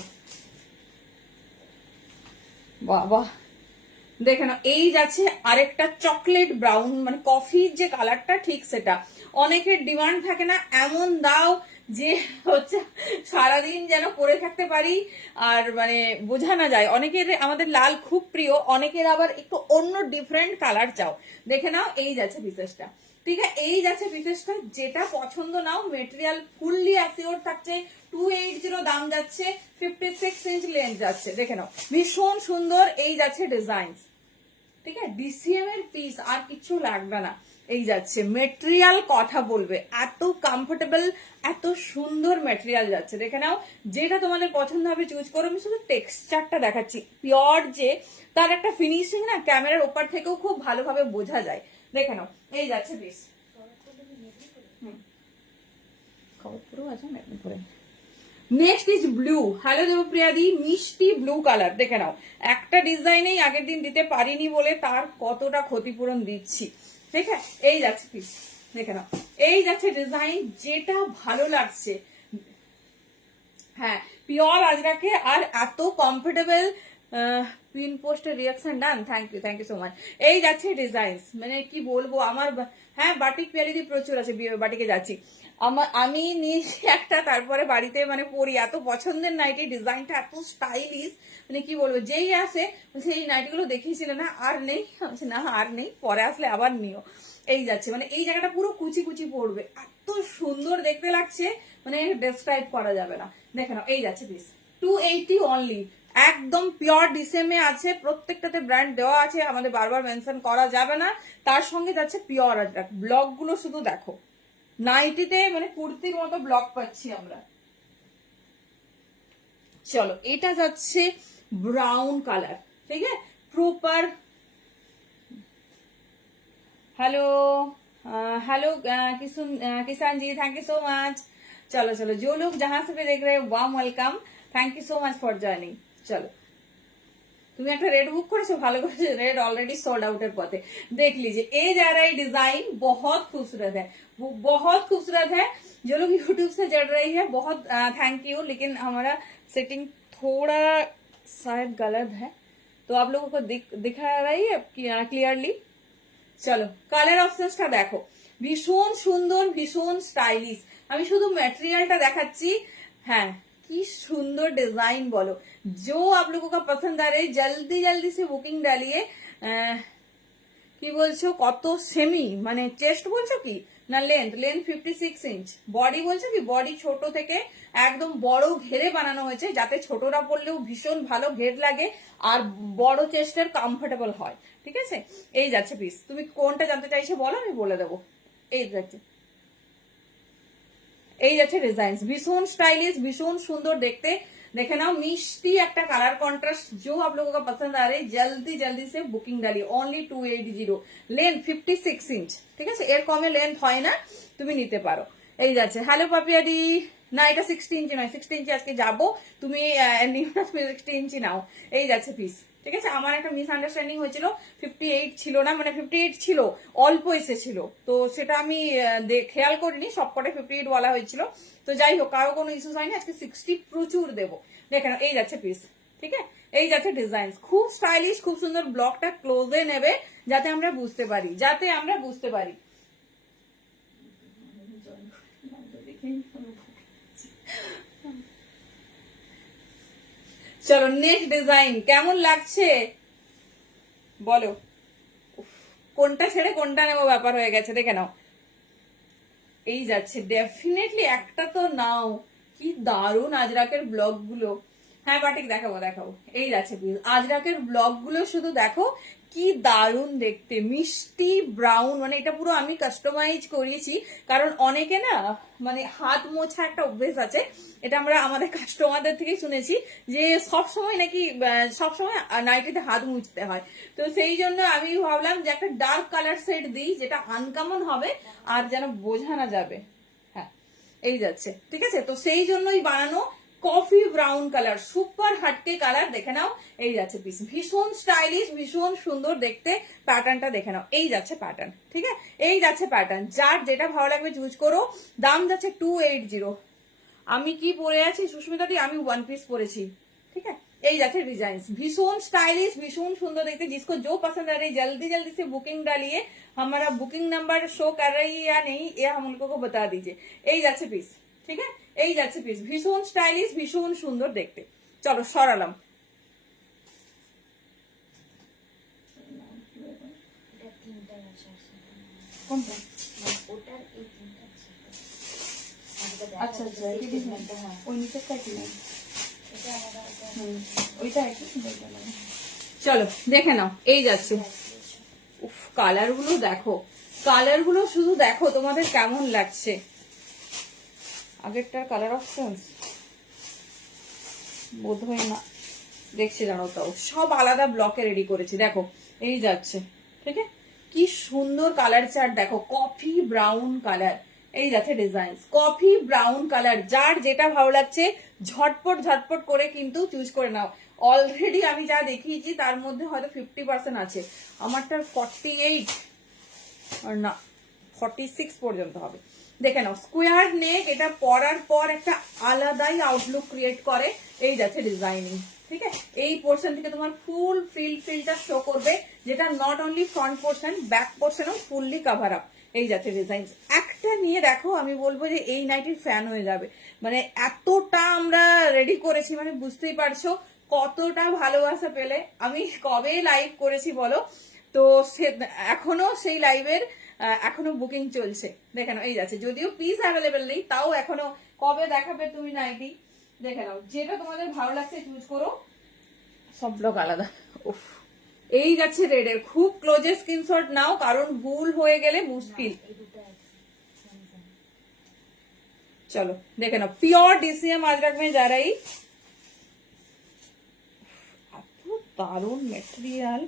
বাবা, দেখে নাও, এই যাচ্ছে আরেকটা চকলেট ব্রাউন, মানে কফির যে কালারটা ঠিক সেটা। অনেকের ডিমান্ড থাকে না এমন দাও যে হচ্ছে সারাদিন যেন পরে থাকতে পারি আর মানে বোঝা না যায়। অনেকের আমাদের লাল খুব প্রিয়, অনেকের আবার একটু অন্য ডিফারেন্ট কালার চাও। দেখে নাও, এই যাচ্ছে পিসেসটা, ঠিক আছে, এই যাচ্ছে পিসেসটা, যেটা পছন্দ নাও। মেটেরিয়াল ফুললি অ্যাসিওর থাকছে, 280 দাম যাচ্ছে, 56 ইঞ্চ লেন্থ যাচ্ছে। দেখে নাও, ভীষণ সুন্দর। এই যাচ্ছে ডিজাইন, ঠিক আছে, ডিসিএম এর পিস, আর কিছু লাগবে না। এই যাচ্ছে মেটেরিয়াল, কথা বলবে, এত কমফোর্টেবল, এত সুন্দর মেটেরিয়াল যাচ্ছে। দেখে নাও, যেটা তোমাদের পছন্দ হবে চুজ করো। আমি শুধু টেক্সচারটা দেখাচ্ছি, পিওর যে তার একটা ফিনিশিং না ক্যামেরার ওপর থেকেও খুব ভালোভাবে বোঝা যায়। দেখে নাও, এই যাচ্ছে পিস। খবর পুরো আছে মেদিনীপুরে। Next is blue. Hello Debpriya di, মিষ্টি ব্লু কালার। দেখে নাও, একটা ডিজাইনেই আগের দিন দিতে পারিনি বলে তার কতটা ক্ষতিপূরণ দিচ্ছি। ঠিক আছে, এই যাচ্ছে পিস, দেখে নাও, এই যাচ্ছে ডিজাইন, যেটা ভালো লাগছে। হ্যাঁ, পিওর আজরাকে, আর এত কমফোর্টেবল পিন পোস্টের reaction done, thank you so much. এই যাচ্ছে ডিজাইন, মানে কি বলবো আমার, হ্যাঁ বাটিক কোয়ালিটি প্রচুর আছে, বাটিকে যাচ্ছি আমি নিয়েছি একটা, তারপরে বাড়িতে মানে পরি, এত পছন্দের নাইটি, ডিজাইনটা এত স্টাইলিশ, মানে কি বলবো, যেই আসে সেই নাইটিগুলো দেখিয়েছিল না, আর নেই, না আর নেই, পরে আসলে আবার নিও। এই যাচ্ছে, মানে এই জায়গাটা পুরো কুচি কুচি পড়বে, এত সুন্দর দেখতে লাগছে, মানে ডেসক্রাইব করা যাবে না। দেখে নাও, এই যাচ্ছে পিস 280 অনলি, একদম পিওর ডিসেমে আছে, প্রত্যেকটাতে ব্র্যান্ড দেওয়া আছে, আমাদের বারবার মেনশন করা যাবে না। তার সঙ্গে যাচ্ছে পিওর আজরাক, ব্লক গুলো শুধু দেখো, নাইটিতে মানে কুর্তির মতো ব্লক পাচ্ছি আমরা। চলো, এটা যাচ্ছে ব্রাউন কালার, ঠিক আছে, প্রপার। हेलो हेलो किसान जी, थैंक यू सो मच। चलो चलो, जो लोग जहां से भी देख रहे हैं warm welcome, thank you so much for joining. चलो, তুমি একটা রেড বুক করেছো, ভালো করেছো, रेड ऑलरेडी सोल्ड आउट এর পথে। देख लीजिए, ये जा रहा है डिजाइन, बहुत खूबसूरत है, वो बहुत खूबसूरत है। जो लोग यूट्यूब से जुड़ रही है बहुत थैंक यू, लेकिन हमारा सेटिंग थोड़ा शायद गलत है, तो आप लोगों को दिखा रही है क्लियरली। চলো, কালার অপশনসটা দেখো, ভীষণ সুন্দর, ভীষণ স্টাইলিশ। আমি শুধু ম্যাটেরিয়ালটা দেখাচ্ছি, হ্যাঁ কি সুন্দর ডিজাইন বলো। जो आप लोगों का पसंद आ रहा है जल्दी जल्दी से बुकिंग डालिए। কি বলছো, কত সেমি মানে চেস্ট বলছো কি না লেন্থ? Length 56 inch. বডি বলছো কি, বডি ছোট থেকে একদম বড় ঘেরে বানানো হয়েছে, যাতে ছোটরা পরলেও ভীষণ ভালো ঘের লাগে আর বড় চেস্টের কমফোর্টেবল হয়, ঠিক আছে। এই যাচ্ছে পিস, তুমি কোনটা জানতে চাইছো বলো, আমি বলে দেবো। এই যাচ্ছে, এই যাচ্ছে ডিজাইন, ভীষণ স্টাইলিশ, ভীষণ সুন্দর দেখতে। देखे नाओ, मिष्टी একটা কালার কন্ট্রাস্ট। जो आप लोगों का पसंद आ रही है जल्दी जल्दी से बुकिंग डालिए, ओनली 280, लेंथ 56 इंच, ঠিক আছে, এর কমে লেন্থ হয় না, তুমি নিতে পারো। এই যাচ্ছে, হ্যালো পাপিয়াদি, না এটা 60 ইঞ্চি নয়, 60 ইঞ্চি আজকে যাবো, তুমি নিও না, তুমি 60 ইঞ্চি নাও। এই যাচ্ছে পিস, ঠিক আছে। আমার একটা মিস আন্ডারস্ট্যান্ডিং হয়েছিল, 58 ছিল না, মানে 58 ছিল, অল্প এসেছিল, তো সেটা আমি খেয়াল করিনি, সবকটা 58 বলা হয়েছিল। তো যাই হোক, কারো কোনো ইস্যুস হয়নি, আজকে 60 প্রচুর দেবো। দেখেন, এই যাচ্ছে পিস, ঠিক আছে, এই যাচ্ছে ডিজাইন, খুব স্টাইলিশ, খুব সুন্দর। ব্লকটা ক্লোজে নেবে যাতে আমরা বুঝতে পারি, যাতে আমরা বুঝতে পারি। চলো, নেক্সট ডিজাইন কেমন লাগছে বলো। কোনটা ছেড়ে কোনটা নেবো ব্যাপার হয়ে গেছে, দেখে নাও। এই যাচ্ছে, ডেফিনেটলি একটা তো নাও, কি দারুণ আজরাকের ব্লগ গুলো। হ্যাঁ বাটিক দেখাবো দেখাবো। এই যাচ্ছে আজরাকের ব্লগ গুলো, শুধু দেখো কি দারুণ দেখতে, মিষ্টি ব্রাউন, মানে এটা পুরো আমি কাস্টমাইজ করিয়েছি, কারণ অনেকে না মানে হাত মোছা একটা অভ্যেস আছে, এটা আমরা আমাদের কাস্টমারদের থেকে শুনেছি যে সবসময় নাকি সবসময় নাইটিতে হাত মুছতে হয়। তো সেই জন্য আমি ভাবলাম যে একটা ডার্ক কালার সেট দিই, যেটা আনকমন হবে আর যেন বোঝা না যাবে। হ্যাঁ, এই যাচ্ছে, ঠিক আছে, তো সেই জন্যই বানানো। কফি ব্রাউন কালার, সুপার হাটকে কালার, দেখে নাও। এই যাচ্ছে পিস, ভীষণ স্টাইলিশ, ভীষণ সুন্দর দেখতে। প্যাটার্নটা দেখে নাও, এই যাচ্ছে প্যাটার্ন, ঠিক আছে, এই যাচ্ছে প্যাটার্ন। যার যেটা ভালো লাগবে চুজ করো। দাম যাচ্ছে 280। আমি কি পরে আছি সুস্মিতা দি, আমি ওয়ান পিস পরেছি, ঠিক আছে। এই যাচ্ছে ডিজাইন, ভীষণ স্টাইলিশ, ভীষণ সুন্দর দেখতে। जिसको जो पसंद आ रही है जल्दी जल्दी से बुकिंग डालिए, हमारा बुकिंग नंबर शो कर रही है या नहीं ये हम उनको को बता दीजिए। এই যাচ্ছে পিস, ঠিক আছে, এই যাচ্ছে পিস, ভীষণ স্টাইলিশ, ভীষণ সুন্দর দেখতে। চলো সরালাম। কোনটা? আচ্ছা আচ্ছা, ওই নিচেরটা কি নেই, ওইটা একই। চলো দেখে নাও, এই যাচ্ছে। উফ, কালার গুলো দেখো, কালার গুলো শুধু দেখো তোমাদের কেমন লাগছে। আগেরটার কালার অপশন বোধ হয় না, দেখছি জানো, তাও সব আলাদা ব্লকে রেডি করেছি। দেখো, এই যাচ্ছে, ঠিক আছে, কি সুন্দর কালার চার্ট দেখো, কফি ব্রাউন কালার। এই যাচ্ছে ডিজাইন, কফি ব্রাউন কালার। যার যেটা ভালো লাগছে ঝটপট ঝটপট করে কিন্তু চুজ করে নাও। অলরেডি আমি যা দেখিয়েছি তার মধ্যে হয়তো 50% আছে, আমারটার 48 আর না 46 পর্যন্ত হবে। দেখে নাও, স্কোয়ার নেক, এটা পরার পর একটা আলাদাই আউটলুক ক্রিয়েট করে। এই যাচ্ছে ডিজাইনিং, ঠিক আছে, এই পোর্শন থেকে তোমার ফুল ফিলটা শো করবে, যেটা not only front portion, back পোর্শনও ফুললি কভার আপ। এই যাচ্ছে ডিজাইন, একটা নিয়ে দেখো, আমি বলবো যে এই নাইটির ফ্যান হয়ে যাবে। মানে এতটা আমরা রেডি করেছি, মানে বুঝতেই পারছো কতটা ভালোবাসা পেলে। আমি কবে লাইভ করেছি বলো তো, এখনো সেই লাইভের এখনো বুকিং চলছে। দেখে নাও, এই যাচ্ছে, যদিও পিস অ্যাভেলেবেল নেই, তাও এখনো কবে দেখাবে তুমি নাইটি দেখে নাও, যেটা তোমাদের ভালো লাগছে চুজ করো। সব ব্লক আলাদা। উফ, এই যাচ্ছে রেডের, খুব ক্লোজে স্ক্রিনশট নাও, কারণ ভুল হয়ে গেলে মুশকিল। চলো দেখে নাও, পিওর ডিসিএম আজরাক মে যা রাই, এত দারুণ মেটেরিয়াল।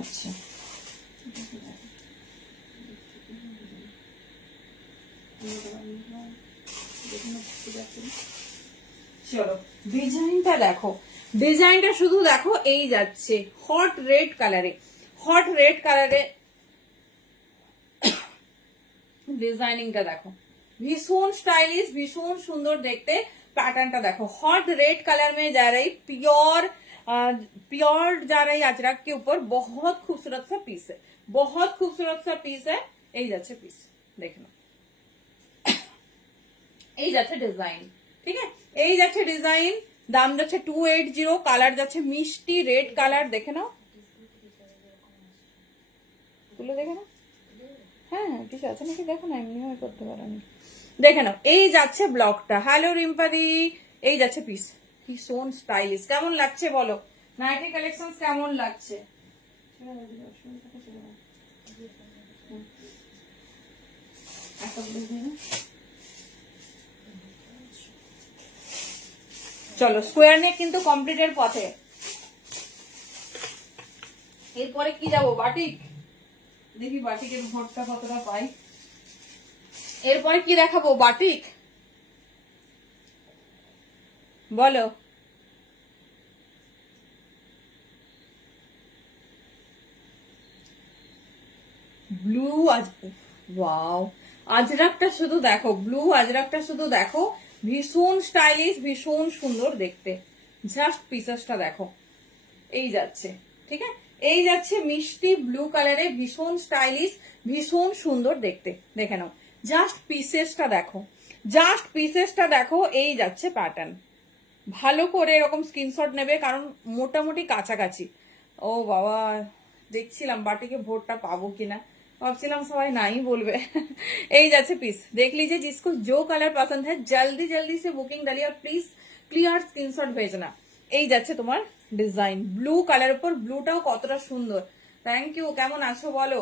আচ্ছা, চলো ডিজাইনটা দেখো, ডিজাইনটা শুধু দেখো, এই যাচ্ছে হট রেড কালারে, হট রেড কালারে ডিজাইনিংটা দেখো, ভীষণ স্টাইলিশ, ভীষণ সুন্দর দেখতে। पैटर्नটা দেখো, हॉट रेड कलर में जा रही, प्योर जा रही अजरक के ऊपर, बहुत खूबसूरत सा पीस है, बहुत खूबसूरत सा पीस है। এই যাচ্ছে পিস, দেখে নাও, এই যাচ্ছে ডিজাইন, ঠিক আছে, এই যাচ্ছে ডিজাইন। দাম যাচ্ছে 280, কালার যাচ্ছে মিষ্টি রেড কালার, দেখে নাও, তুলে দেখে নাও। হ্যাঁ কিছু আছে নাকি দেখো না, এমনি করতে পারো, দেখে নাও। এই যাচ্ছে ব্লকটা, হ্যালো রিম্পাদি, এই যাচ্ছে পিস, ভীষণ স্টাইলিশ। কেমন লাগছে বলো, নাইটি কালেকশন কেমন লাগছে? চলো, স্কোয়ার নেক কিন্তু কমপ্লিটের পথে। এরপরে কি যাবো, বাটিক, দেখি বাটিকের ভোটটা কতটা পাই। এরপরে কি দেখাবো, বাটিক বলো। ব্লু ওয়াও, আজরাকটা শুধু দেখো, ব্লু আজরাকটা শুধু দেখো, ভীষণ স্টাইলিশ, ভীষণ সুন্দর দেখতে। জাস্ট পিসেসটা দেখো, এই যাচ্ছে, ঠিক আছে, এই যাচ্ছে মিষ্টি ব্লু কালারে, ভীষণ স্টাইলিশ, ভীষণ সুন্দর দেখতে। দেখে নাও, জাস্ট পিসেসটা দেখো, জাস্ট পিসেসটা দেখো। এই যাচ্ছে প্যাটার্ন, ভালো করে এরকম স্ক্রিনশট নেবে, কারণ মোটামুটি কাছাকাছি। ও বাবা, দেখছিলাম বাটিকে ভোটটা পাবো কিনা, ভাবছিলাম সবাই নাই বলবে। এই যাচ্ছে পিস, देख लीजिए, जिसको जो कलर पसंद है जल्दी जल्दी से बुकिंग डालिए और प्लीज क्लियर स्क्रीनशॉट भेजना। এই যাচ্ছে তোমার ডিজাইন, ব্লু কালার উপর, ব্লুটাও কতটা সুন্দর। থ্যাংক ইউ, কেমন আছো বলো।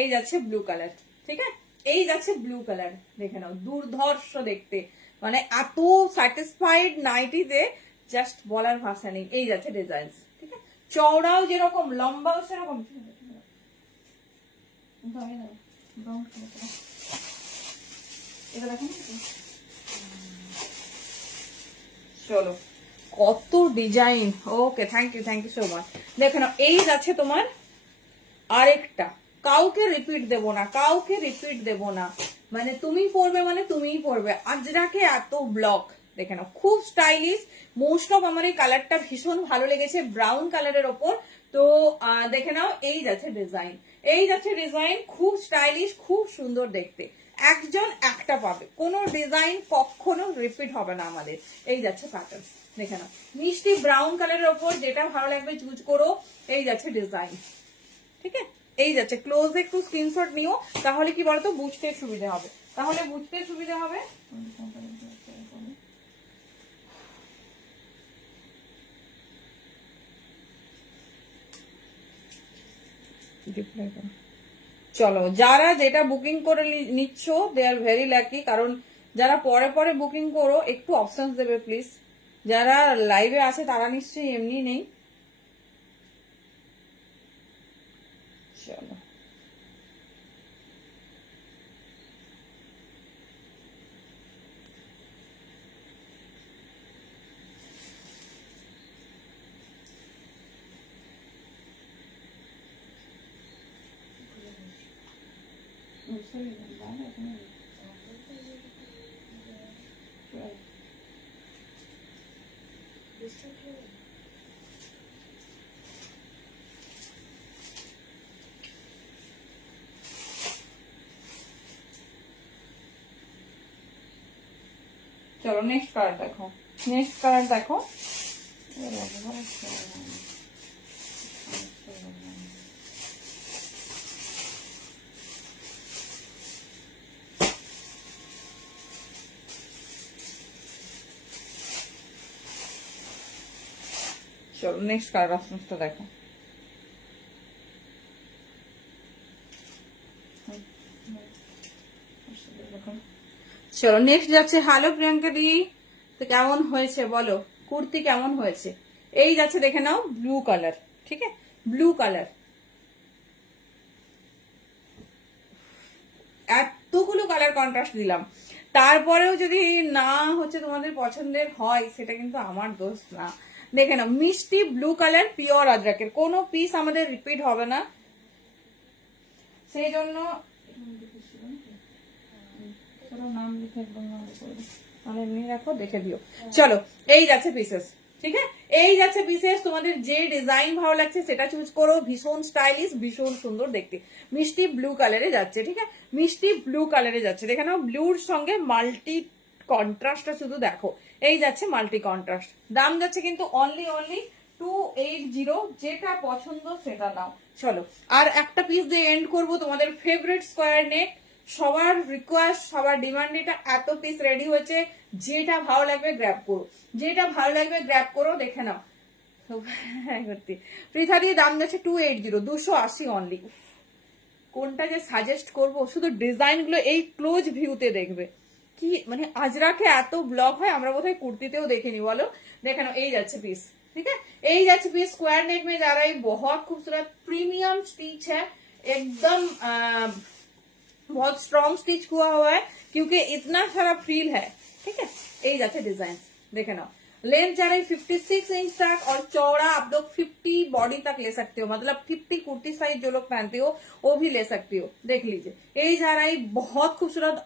এই যাচ্ছে ব্লু কালার, ঠিক আছে, এই যাচ্ছে ব্লু কালার, দেখে নাও, দুর্ধর্ষ দেখতে, মানে এত স্যাটিসফাইড নাইটিতে, জাস্ট বলার ভাষা নেই। এই যাচ্ছে ডিজাইন, ঠিক আছে, চওড়াও যেরকম, লম্বাও সেরকম। চলো, কত design. Okay, thank you so much. দেখে নাও, এই যাচ্ছে তোমার আরেকটা, কাউকে রিপিট দেব না, কাউকে রিপিট দেব না, মানে তুমি পড়বে, মানে তুমিই পড়বে। আজরাকে এত ব্লক, দেখে নাও, খুব স্টাইলিশ। মোস্ট অফ আমার এই কালারটা ভীষণ ভালো লেগেছে, ব্রাউন কালারের ওপর। তো দেখে নাও, এই যাচ্ছে ডিজাইন, এই যাচ্ছে ডিজাইন, খুব স্টাইলিশ, খুব সুন্দর দেখতে। একজন একটা পাবে, কোনো ডিজাইন কখনো রিপিট হবে না আমাদের। এই যাচ্ছে প্যাটার্ন, দেখে নাও, মিষ্টি ব্রাউন কালারের ওপর, যেটা ভালো লাগবে চুজ করো। এই যাচ্ছে ডিজাইন, ঠিক আছে, এই যাচ্ছে। ক্লোজ একটু স্ক্রিনশট নিও, তাহলে কি বলতো বুঝতে সুবিধা হবে, তাহলে বুঝতে সুবিধা হবে। চলো, যারা যেটা বুকিং করে নিচ্ছ দে আর ভেরি লাকি, কারণ যারা পরে পরে বুকিং করো একটু অপশন দেবে প্লিজ। যারা লাইভে আছে তারা নিশ্চয়ই এমনি নেই। চলো, চলো নেক্সট কালার দেখো, নেক্সট কালার দেখো। চলো নেক্সট কালার অপশনটা দেখো। চলো নেক্সট যাচ্ছে হ্যালো প্রিয়াঙ্কা দি, তো কেমন হয়েছে বলো, কুর্তি কেমন হয়েছে? এই যাচ্ছে দেখে নাও ব্লু কালার, ঠিক আছে, ব্লু কালার। এতগুলো কালার কন্ট্রাস্ট দিলাম, তারপরেও যদি না হচ্ছে তোমাদের পছন্দের হয়, সেটা কিন্তু আমার দোষ না। দেখে নাও মিষ্টি ব্লু কালার, পিওর আজরাকের, কোনো পিস আমাদের রিপিট হবে না, সেই জন্য নাম লিখে এমনি রাখো, দেখে দিও। চলো এই যাচ্ছে পিসেস, ঠিক আছে, এই যাচ্ছে পিসেস। তোমাদের যে ডিজাইন ভালো লাগছে সেটা চুজ করো, ভীষণ স্টাইলিশ, ভীষণ সুন্দর দেখতে। মিষ্টি ব্লু কালারে যাচ্ছে, ঠিক আছে, মিষ্টি ব্লু কালারে যাচ্ছে। দেখে নাও ব্লুর সঙ্গে মাল্টি কন্ট্রাস্টটা শুধু দেখো, এই যাচ্ছে মাল্টি কন্ট্রাস্ট। দাম যাচ্ছে কিন্তু অনলি 280, যেটা পছন্দ সেটা নাও। চলো আর একটা পিস দিয়ে এন্ড করবো, তোমাদের ফেভারিট স্কোয়ার নেক, সবার রিকোয়েস্ট, সবার ডিমান্ড, এটা এত পিস রেডি হয়েছে, যেটা ভালো লাগবে গ্র্যাব করো, যেটা ভালো লাগবে গ্র্যাব করো। দেখে নাও পৃথা দিয়ে দাম যাচ্ছে 280, 280 অনলি। কোনটা যে সাজেস্ট করব, শুধু ডিজাইন গুলো এই ক্লোজ ভিউতে দেখবে, কি মানে আজরাকে এত ব্লক হয়, আমরা বোধহয় কুর্তিতেও দেখিনি বলো। দেখে নাও এই যাচ্ছে পিস, ठीक है, यही जाच्छे पीस स्क्वायर नेक में जा रहा है, बहुत खूबसूरत प्रीमियम स्टिच है, एकदम बहुत स्ट्रॉन्ग स्टिच हुआ है, क्योंकि इतना सारा फ्रील है, ठीक है। यही जाच्छे डिजाइन, देखे ना, लेंथ जा रही 56 इंच तक, और चौड़ा आप लोग 50 बॉडी तक ले सकते हो, मतलब 50 कुर्ती साइज जो लोग पहनते हो वो भी ले सकते हो। देख लीजिए यही जा रहा है, बहुत खूबसूरत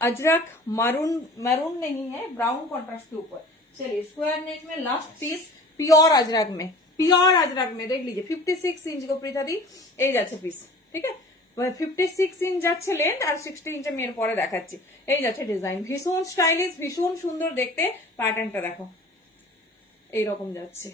अजरक, मरून, मरून नहीं है, ब्राउन कॉन्ट्रास्ट के ऊपर। चलिए स्क्वायर नेक में लास्ट पीस प्योर अजरक में, प्योर अजरक में देख लीजिए 56 इंच को प्रीता दी এই যাচ্ছে পিস, ঠিক আছে, 56 इंच যাচ্ছে লেন্থ, আর 60 इंच আমি এর পরে দেখাচ্ছি। এই যাচ্ছে ডিজাইন, ভীষণ স্টাইলিশ, ভীষণ সুন্দর দেখতে। প্যাটার্নটা দেখো এইরকম যাচ্ছে,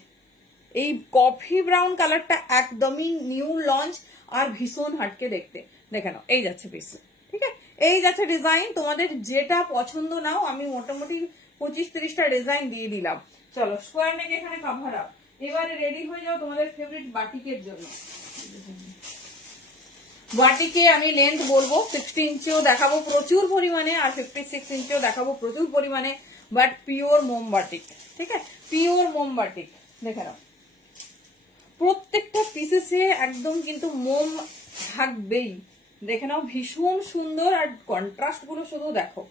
এই কফি ব্রাউন কালারটা একদমই নিউ লঞ্চ আর ভীষণ হাটকে দেখতে। দেখে নাও এই যাচ্ছে পিস, ঠিক আছে, এই যাচ্ছে ডিজাইন। তোমাদের যেটা পছন্দ নাও, আমি মোটামুটি 25-30টা ডিজাইন দিয়ে দিলাম। চলো স্কোয়ার নেক এখানে কভার আপ। এবারে রেডি হয়ে যাও তোমাদের ফেভারিট বাটিকের জন্য। বাটিকে আমি লেন্থ বলবো 60 ইঞ্চিও দেখাবো প্রচুর পরিমাণে, আর 56 ইঞ্চিও দেখাবো প্রচুর পরিমাণে, বাট পিওর মোম বাটিক, ঠিক আছে, পিওর মোম বাটিক। দেখে নাও প্রত্যেকটা পিসেসে একদম কিন্তু মোম থাকবেই। দেখে নাও ভীষণ সুন্দর, আর কন্ট্রাস্ট গুলো শুধু দেখো,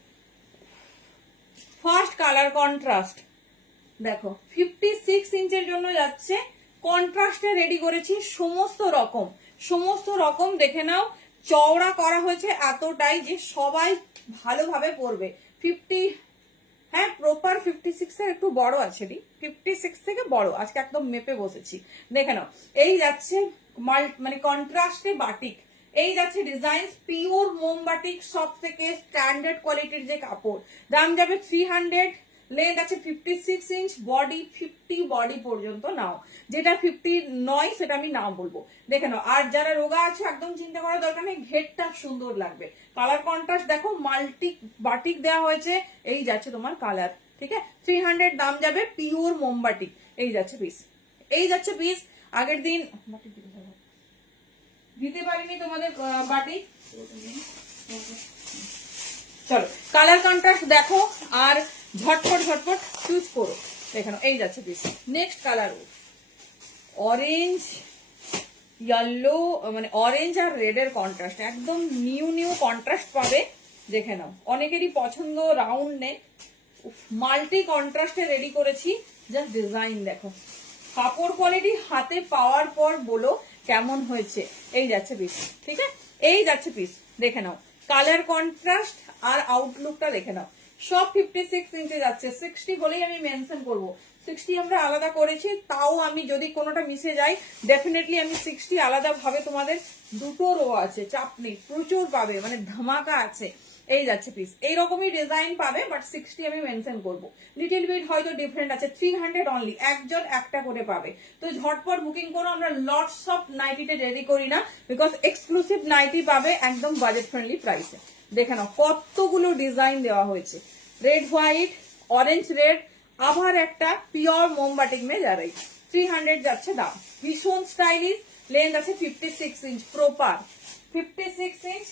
ফার্স্ট কালার কন্ট্রাস্ট দেখো। 56 ইঞ্চের জন্য যাচ্ছে, কন্ট্রাস্টে রেডি করেছি সমস্ত রকম, সমস্ত রকম। দেখে নাও চওড়া করা হয়েছে এতটাই যে সবাই ভালোভাবে পরবে। 50, হ্যাঁ প্রপার 56 এর একটু বড় আছে দি, 56 থেকে বড়, আজকে একদম মেপে বসেছি। দেখে নাও এই যাচ্ছে মানে কন্ট্রাস্টে বাটিক, এই যাচ্ছে ডিজাইন পিওর মোম বাটিক, সব থেকে স্ট্যান্ডার্ড কোয়ালিটির যে কাপড়। দাম যাবে 300, লেন্থ আছে 56 ইঞ্চ, বডি 50 বডি পর্যন্ত নাও, যেটা 50 নয় সেটা আমি নাও বলবো। দেখে নাও, আর যারা রোগা আছে একদম চিন্তা করার দরকার নেই, ঘেরটা সুন্দর লাগবে। কালার কন্ট্রাস্ট দেখো, মাল্টি বাটিক দেওয়া হয়েছে, এই যাচ্ছে তোমার কালার, ঠিক আছে। 300 দাম যাবে, পিওর মোম বাটিক। এই যাচ্ছে পিস, এই যাচ্ছে পিস। আগের দিন দিতে পারিনি তোমাদের বাটিক। চলো কালার কন্ট্রাস্ট দেখো, আর ঝটপট ঝটপট চুজ করো। দেখো এই যাচ্ছে piece. Next colour orange yellow, মানে অরেঞ্জ আর রেড এর কন্ট্রাস্ট, একদম নিউ নিউ কন্ট্রাস্ট পাবে। দেখে নাও অনেকেরই পছন্দ রাউন্ড নেক, মাল্টি কন্ট্রাস্টে রেডি করেছি। জাস্ট ডিজাইন দেখো, কাপড় কোয়ালিটি হাতে পাওয়ার পর বলো কেমন হয়েছে। এই যাচ্ছে পিস, ঠিক আছে, এই যাচ্ছে পিস। দেখে নাও কালার কন্ট্রাস্ট আর আউটলুকটা দেখে নাও। সব 56 ইঞ্চে যাচ্ছে, 60 বলেই আমি মেনশন করবো, 60 আমরা আলাদা করেছি, তাও আমি যদি কোনোটা মিশে যাই ডেফিনেটলি আমি 60 আলাদা ভাবে তোমাদের দুটো রো আছে, চাপ নেই, প্রচুর পাবে, মানে ধামাকা আছে। এই যাচ্ছে পিস, এইরকমই ডিজাইন পাবে, বাট 60 আমি মেনশন করবো, লিটিল বিট হয়তো ডিফারেন্ট আছে। 300 অনলি, একজন একটা করে পাবে। তো ঝটপট বুকিং করো, আমরা লটস অফ নাইটিতে রেডি করি না, বিকজ এক্সক্লুসিভ নাইটি পাবে একদম বাজেট ফ্রেন্ডলি প্রাইসে। দেখে নাও কতগুলো ডিজাইন দেওয়া হয়েছে, রেড হোয়াইট, অরেঞ্জ রেড, আবার একটা পিওর মোমবাটিক মে যারাই 300 যাচ্ছে দাম। ভীষণ স্টাইলিশ, লেন্থ আছে 56 ইঞ্চ প্রপার, 56 ইঞ্চ।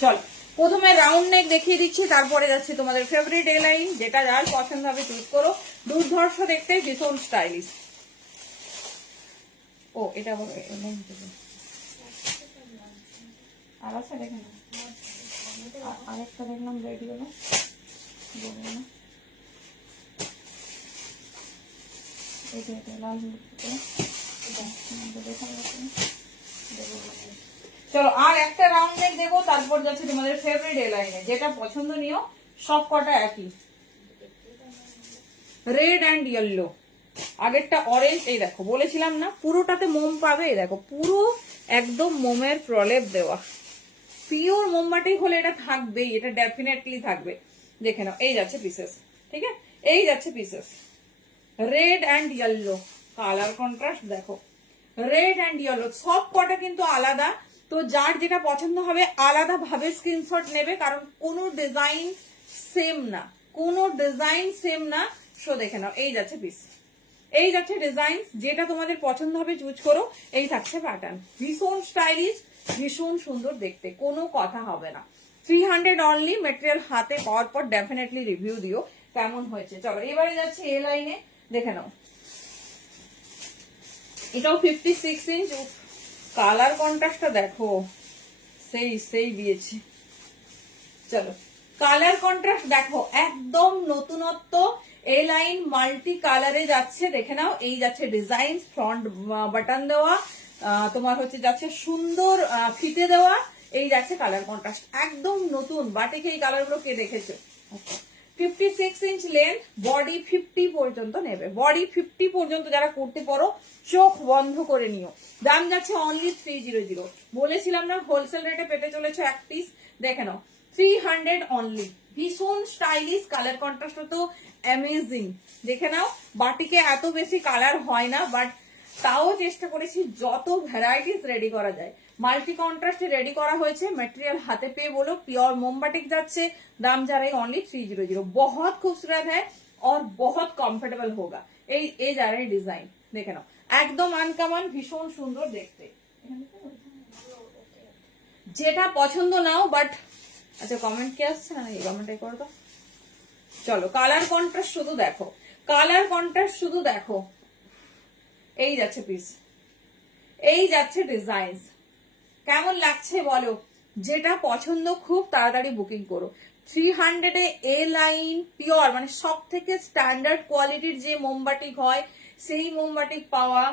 চল প্রথমে রাউন্ড নেক দেখিয়ে দিচ্ছি, তারপরে যাচ্ছে তোমাদের ফেভারিট এ লাইন, যেটা যার পছন্দ হবে চুজ করো। দুর্ধর্ষ দেখতে, ভীষণ স্টাইলিশ। ও এটা আবার আর আছে, দেখে না আরেকটা দেখলাম রেডি হলো, বলবো না এটা লাল চলো আর একটা রাউন্ড নেক দেবো, তারপর যাচ্ছে তোমাদের ফেভারিট এ লাইনে, যেটা পছন্দ নিও, সব কটা একই, রেড অ্যান্ড ইয়েলো। আগেরটা অরেঞ্জ, এই দেখো বলেছিলাম না পুরোটাতে মোম পাবে, এই দেখো পুরো একদম মোমের প্রলেপ দেওয়া, পিওর মোমবাটি হলে এটা থাকবেই, এটা ডেফিনেটলি থাকবে। দেখে নাও এই যাচ্ছে পিসেস, ঠিক আছে, এই যাচ্ছে pieces, red and yellow, colour contrast দেখো, রেড অ্যান্ড ইয়েলো, সব কটা কিন্তু আলাদা। তো যার যেটা পছন্দ হবে আলাদা ভাবে স্ক্রিনশট নেবে, কারণ কোনো ডিজাইন সেম না, কোনো ডিজাইন সেম না। সো দেখে নাও এই যাচ্ছে পিস, এই যাচ্ছে ডিজাইন, যেটা তোমাদের পছন্দ হবে চুজ করো। এই থাকছে প্যাটার্ন, ভীষণ স্টাইলিশ, ভীষণ সুন্দর দেখতে, কোনো কথা হবে না। 300 অনলি, মেটেরিয়াল হাতে পাওয়ার পর ডেফিনেটলি রিভিউ দিও কেমন হয়েছে। চলো এবারে যাচ্ছে এ লাইনে, দেখে নাও এটাও 56 ইঞ্চ, কালার কন্ট্রাস্টটা দেখো, সেই সেই দিয়েছে। চলো কালার কন্ট্রাস্ট দেখো, একদম নতুনত্ব, এ লাইন মাল্টি কালারে যাচ্ছে, দেখে নাও এই যাচ্ছে ডিজাইন, ফ্রন্ট বাটন দেওয়া, তোমার হচ্ছে যাচ্ছে সুন্দর ফিতে দেওয়া, এই যাচ্ছে কালার কন্ট্রাস্ট, একদম নতুন। বাটিকে এই কালার গুলো কে দেখেছো? 56 ইঞ্চ লেন্থ, বডি 50 পর্যন্ত নেবে, বডি 50 পর্যন্ত যারা করতে পারো চোখ বন্ধ করে নিও। দাম যাচ্ছে অনলি 300, বলেছিলাম না হোলসেল রেটে পেতে চলেছে এক পিস, দেখে নাও 300 অনলি, ভীষণ স্টাইলিশ, কালার কন্ট্রাস্ট তো অ্যামেজিং। দেখে নাও বাটিকে এত বেশি কালার হয় না, বাট তাও চেষ্টা করেছি যত ভ্যারাইটিস রেডি করা যায়, মাল্টি কন্ট্রাস্টে রেডি করা হয়েছে। মেটেরিয়াল হাতে পেয়ে বলো পিওর মোমবাটিক যাচ্ছে, দাম जा रहा है ओनली 300। बहुत खूबसूरत है और बहुत कंफर्टेबल होगा। এই जा रहा है डिजाइन, দেখে নাও একদম আনকমন, ভীষণ সুন্দর দেখতে। যেটা পছন্দ নাও, বাট আচ্ছা কমেন্ট কি আসছে না, এই কমেন্টটাই করে দাও। চলো কালার কন্ট্রাস্ট শুধু দেখো, কালার কন্ট্রাস্ট শুধু দেখো, এই যাচ্ছে পিস, এই যাচ্ছে ডিজাইন, কেমন লাগছে বলো? যেটা পছন্দ খুব তাড়াতাড়ি বুকিং করো। 300 এ লাইন পিওর, মানে সব থেকে স্ট্যান্ডার্ড কোয়ালিটির যে মোমবাটিক হয় সেই মোমবাটিক পাওয়া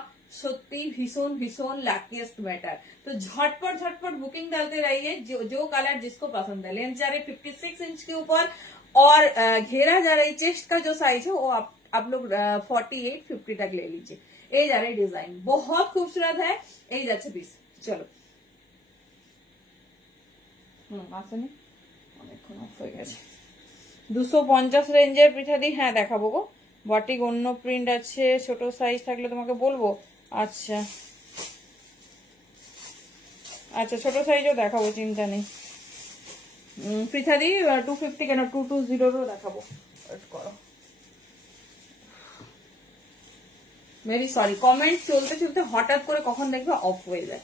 সত্যি भीषण भीषण लकीएस्ट मैटर। तो झटपट झटपट बुकिंग डालते रहिए, जो कलर जिसको पसंद है। लेंथ जा रही 56 इंच के ऊपर और घेरा जा रही चेस्ट का जो साइज है वो आप लोग 48-50 तक ले लीजिए। ये जा रही डिजाइन बहुत खूबसूरत है, ये যাচ্ছে পিস। চলো আসেনি অনেকক্ষণ অফ হয়ে গেছে। 250 রেঞ্জের পিঠাদি, হ্যাঁ দেখাবো গো। বাটিক অন্য প্রিন্ট আছে, ছোট সাইজ থাকলে তোমাকে বলবো। আচ্ছা আচ্ছা ছোট সাইজও দেখাবো, চিন্তা নেই। পিঠাদি 250 কেন 220 দেখাবো, ওয়েট করো। ভেরি সরি, কমেন্ট চলতে চলতে হঠাৎ করে কখন দেখবে অফ হয়ে যায়।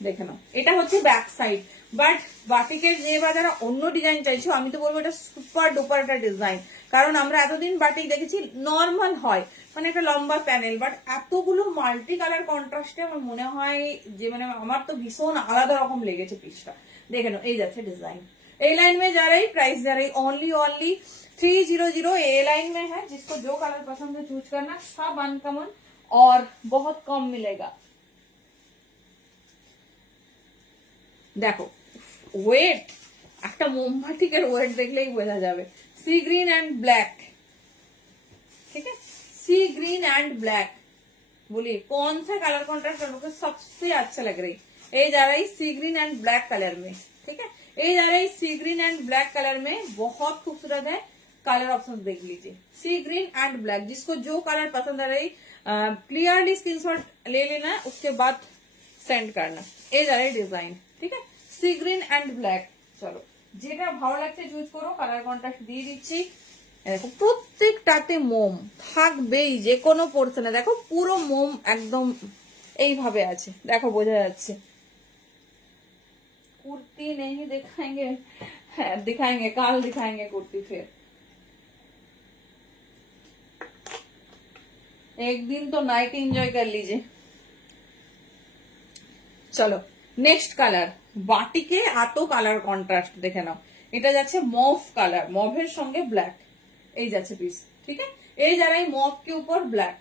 দেখে নাও এটা হচ্ছে ব্যাক সাইড, বাট বাটিকের যে বা যারা অন্য ডিজাইন চাইছো, আমি তো বলবো এটা সুপার ডুপার একটা ডিজাইন। কারণ আমরা এতদিন বাটিক দেখেছি নর্মাল হয়, মানে একটা লম্বা প্যানেল, বাট এতগুলো মাল্টি কালার কন্ট্রাস্টে আমার মনে হয় যে মানে আমার তো ভীষণ আলাদা রকম লেগেছে পিসটা। দেখে নাও এই যাচ্ছে डिजाइन। ए लाइन में जा रही, प्राइस जा रही ओनली 300। ए लाइन में है, जिसको जो कलर पसंद है चूज करना, सब अनकॉमन और बहुत कम मिलेगा। দেখো ওয়েট, একটা মোমবাতিকের ওয়েট দেখলেই বোঝা যাবে। सी ग्रीन एंड ब्लैक, ठीक है, सी ग्रीन एंड ब्लैक। बोलिए कौन सा कलर कॉन्ट्रास्ट आप लोग को सबसे अच्छा लग रही? ये जा रही सी ग्रीन एंड ब्लैक कलर में, ठीक है, ये जा रही सी ग्रीन एंड ब्लैक कलर में, बहुत खूबसूरत है। कलर ऑप्शन देख लीजिए, सी ग्रीन एंड ब्लैक, जिसको जो कलर पसंद आ रही क्लियरली स्क्रीनशॉट ले लेना, उसके बाद सेंड करना। ये जा रही डिजाइन, ठीक है, सी ग्रीन एंड ब्लैक। চলো যেটা ভালো লাগছে চুজ করো, কালার কন্ট্রাস্ট দিয়ে দিচ্ছি। দেখো প্রত্যেকটাতে মোম থাকবেই, যে কোনো পোর্শনে দেখো পুরো মোম একদম এইভাবে আছে, দেখো বোঝা যাচ্ছে। कुर्ती नहीं दिखाएंगे, दिखाएंगे कल दिखाएंगे कुर्ती फिर। एक दिन तो नाइट एंजॉय कर लीजिए। চলো নেক্সট কালার, বাটিকে এত কালার কন্ট্রাস্ট দেখে নাও। এটা যাচ্ছে মভ কালার, মভের সঙ্গে ব্ল্যাক, এই যাচ্ছে পিস, ठीक है। এই যারাই মভ के ऊपर ब्लैक,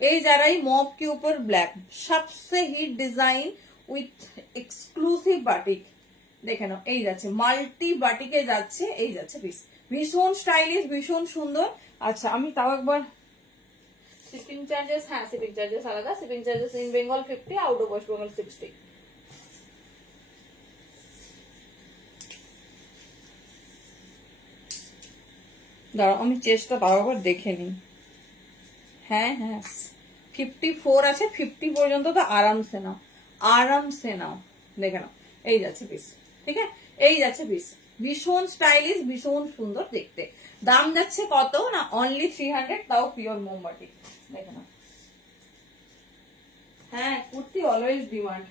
এই যারাই মভ के ऊपर ब्लैक, सबसे hit design with exclusive batik দেখে নাও। এই যাচ্ছে মাল্টি বাটিকে যাচ্ছে, এই যাচ্ছে পিস, ভীষণ স্টাইলিশ, ভীষণ সুন্দর। আচ্ছা আমি তাও একবার শিপিং চার্জেস, হ্যাঁ শিপিং চার্জেস আলাদা, shipping charges in Bengal 50, out of West Bengal 60। দাঁড়াও আমি চেষ্টা তাও একবার দেখে নিই। হ্যাঁ হ্যাঁ 54 আছে, 50 পর্যন্ত তো আরামসে নাও, আরামসে নাও, দেখে নাও। এই যাচ্ছে পিস, ঠিক আছে, এই যাচ্ছে পিস, ভীষণ স্টাইলিশ, ভীষণ সুন্দর দেখতে। দাম যাচ্ছে কত না, অনলি 300, তাও পিওর মোমবাটি, দেখে নাও। হ্যাঁ kurti always demand,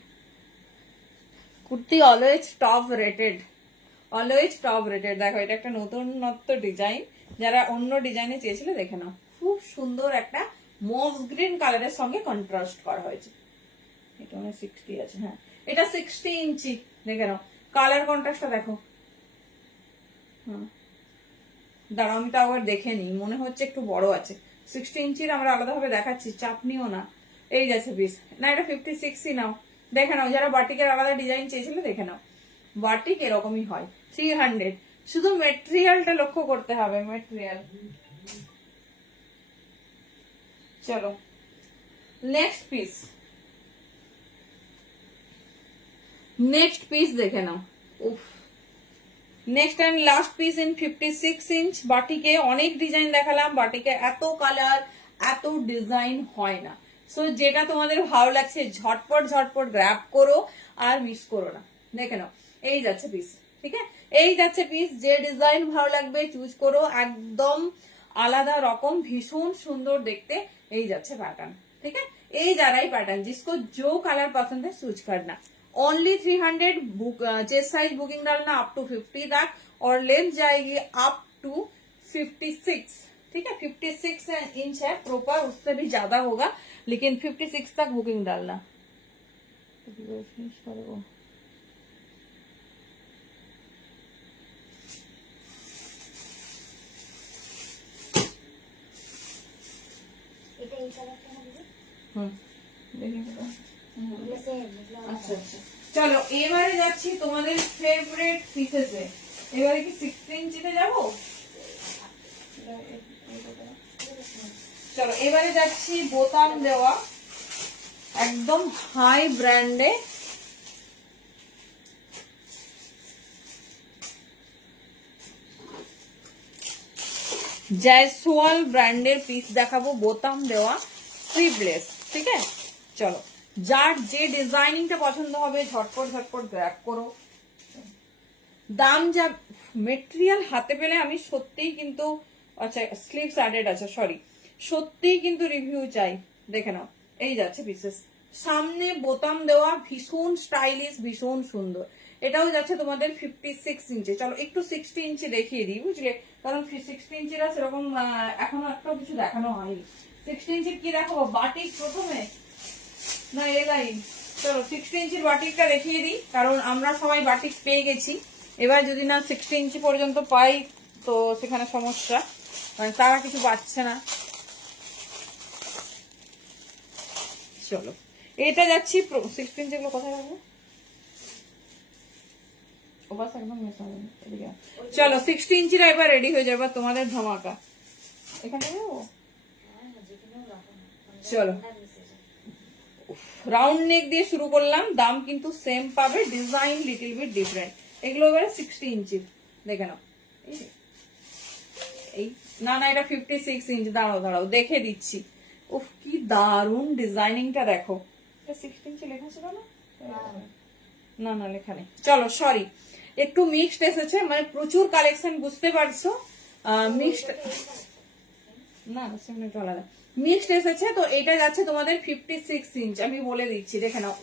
kurti always top rated, always top rated. দেখো এটা একটা নতুনত্ব ডিজাইন, যারা অন্য ডিজাইনে চেয়েছিল দেখে নাও, খুব সুন্দর একটা মভ গ্রিন কালারের সঙ্গে কন্ট্রাস্ট করা হয়েছে। এটা মানে 60 আছে, হ্যাঁ এটা 60 ইঞ্চি, দেখে নাও কালার কন্ট্রাস্টটা দেখো। দাঁড়াও আমি তো আবার দেখে নিই, মনে হচ্ছে একটু বড় আছে। 60 ইঞ্চির আমরা আলাদাভাবে দেখাচ্ছি, চাপ নিও না। এই যাচ্ছে পিস, না এটা 56ই নাও, দেখে নাও। যারা বাটিকের আলাদা ডিজাইন চেয়েছিল দেখে নাও, বাটিক এরকমই হয় 300। শুধু মেটেরিয়ালটা লক্ষ্য করতে হবে, মেটেরিয়াল। চলো নেক্সট পিস, নেক্সট পিস দেখে নাও। উফ, next and last piece in 56 inch বাটিকে। অনেক ডিজাইন দেখালাম, বাটিকে এত কালার এত ডিজাইন হয় না। সো যেটা তোমাদের ভালো লাগছে ঝটপট ঝটপট গ্র্যাব করো আর মিস করো না, দেখে নাও। এই যাচ্ছে পিস, ঠিক আছে, এই যাচ্ছে পিস। যে ডিজাইন ভালো লাগবে চুজ করো, একদম আলাদা রকম, ভীষণ সুন্দর দেখতে। এই যাচ্ছে पैटर्न, ठीक है। এই যারাই पैटर्न, जिसको जो कलर पसंद है चूज करना। ओनली 300, चेस्ट साइज बुकिंग डालना अप टू 50 तक, और लेंथ जाएगी अप टू 56, ठीक है। 56 इंच है प्रॉपर, उससे भी ज्यादा होगा, लेकिन 56 तक बुकिंग डालना। এটা এই কালারটা না দিদি, আচ্ছা আচ্ছা চলো এবারে যাচ্ছি তোমাদের ফেভারিট পিসেসে। এবারে কি 16 ইঞ্চিতে যাবো? চলো এবারে যাচ্ছি বোতাম দেওয়া, একদম হাই ব্র্যান্ডে, জয়সওয়াল ব্র্যান্ডের পিস দেখাবো, বোতাম দেওয়া স্লিভলেস, ঠিক আছে। চলো যার যে ডিজাইনিংটা পছন্দ হবে ঝটপট ঝটপট গ্র্যাব করো। দাম যা, মেটেরিয়াল হাতে পেলে আমি সত্যিই কিন্তু, আচ্ছা স্লিভস অ্যাডেড আছে, সরি, সত্যিই কিন্তু রিভিউ চাই, দেখে নাও। এই যাচ্ছে পিসেস, সামনে বোতাম দেওয়া, ভীষণ স্টাইলিশ, ভীষণ সুন্দর। এটাও যাচ্ছে তোমাদের 56 ইঞ্চি। চলো একটু 60 ইঞ্চি দেখিয়ে দিই, বুঝলে, কারণ 60 ইঞ্চিরা সেরকম এখনো একটা কিছু দেখানো হয়নি। 60 ইঞ্চির কি দেখাবো, বাটিক প্রথমে না এ লাইন। চলো 60 ইঞ্চির বাটিকটা দেখিয়ে দিই, কারণ আমরা সবাই বাটিক পেয়ে গেছি। এবার যদি না 60 ইঞ্চি পর্যন্ত পাই তো সেখানে সমস্যা, মানে তারা কিছু পাচ্ছে না। চলো এটা যাচ্ছি 16 যেগুলো কোথায় রাখবো ওবাস একদম মিস হবে না। এদিকে আয়। চলো 60 ইঞ্চিরা এবার রেডি হয়ে যাবে তোমাদের ধামাকা এখানে যাবো হ্যাঁ, যেখানেও রাখো না। চলো ঠান্ডা মিশে যায়। রাউন্ড নেক দিয়ে শুরু করলাম, দাম কিন্তু সেম পাবে, ডিজাইন লিটল বিট ডিফারেন্ট। এগুলো এবারে 60 ইঞ্চি দেখে নাও। এই না না এটা 56 ইঞ্চ, দাঁড়াও দাঁড়াও দেখে দিচ্ছি। উফ কি দারুন ডিজাইনিংটা দেখো। এটা 60 ইঞ্চি লেখা ছিল না? না না লেখা নেই, চলো সরি। একটু মিক্সড এসেছে, মানে প্রচুর কালেকশন বুঝতে পারছো। মিক্সড না সেখানে একটু আলাদা মিক্সড এসেছে, তো এটা যাচ্ছে তোমাদের 56 ইঞ্চ। আমি বলে দিচ্ছি দেখে নাও।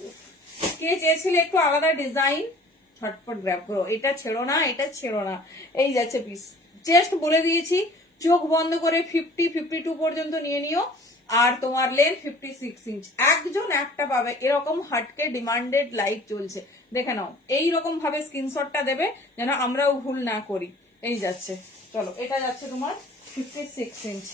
কে চেয়েছিলে একটু আলাদা ডিজাইন, ছটপট গ্র্যাব করো। এটা ছেড়ো না, এটা ছেড়ো না। এই যাচ্ছে পিস, জাস্ট বলে দিয়েছি চোখ বন্ধ করে 50-52 পর্যন্ত নিয়ে নিও। আর তোমার লেন্থ 56 ইঞ্চ। একজন একটা পাবে, এরকম হাটকে ডিমান্ডেড লাইক চলছে। দেখে নাও এইরকম ভাবে স্ক্রিনশটটা দেবে যেন আমরাও ভুল না করি। এই যাচ্ছে, চলো এটা যাচ্ছে তোমার 56 ইঞ্চ।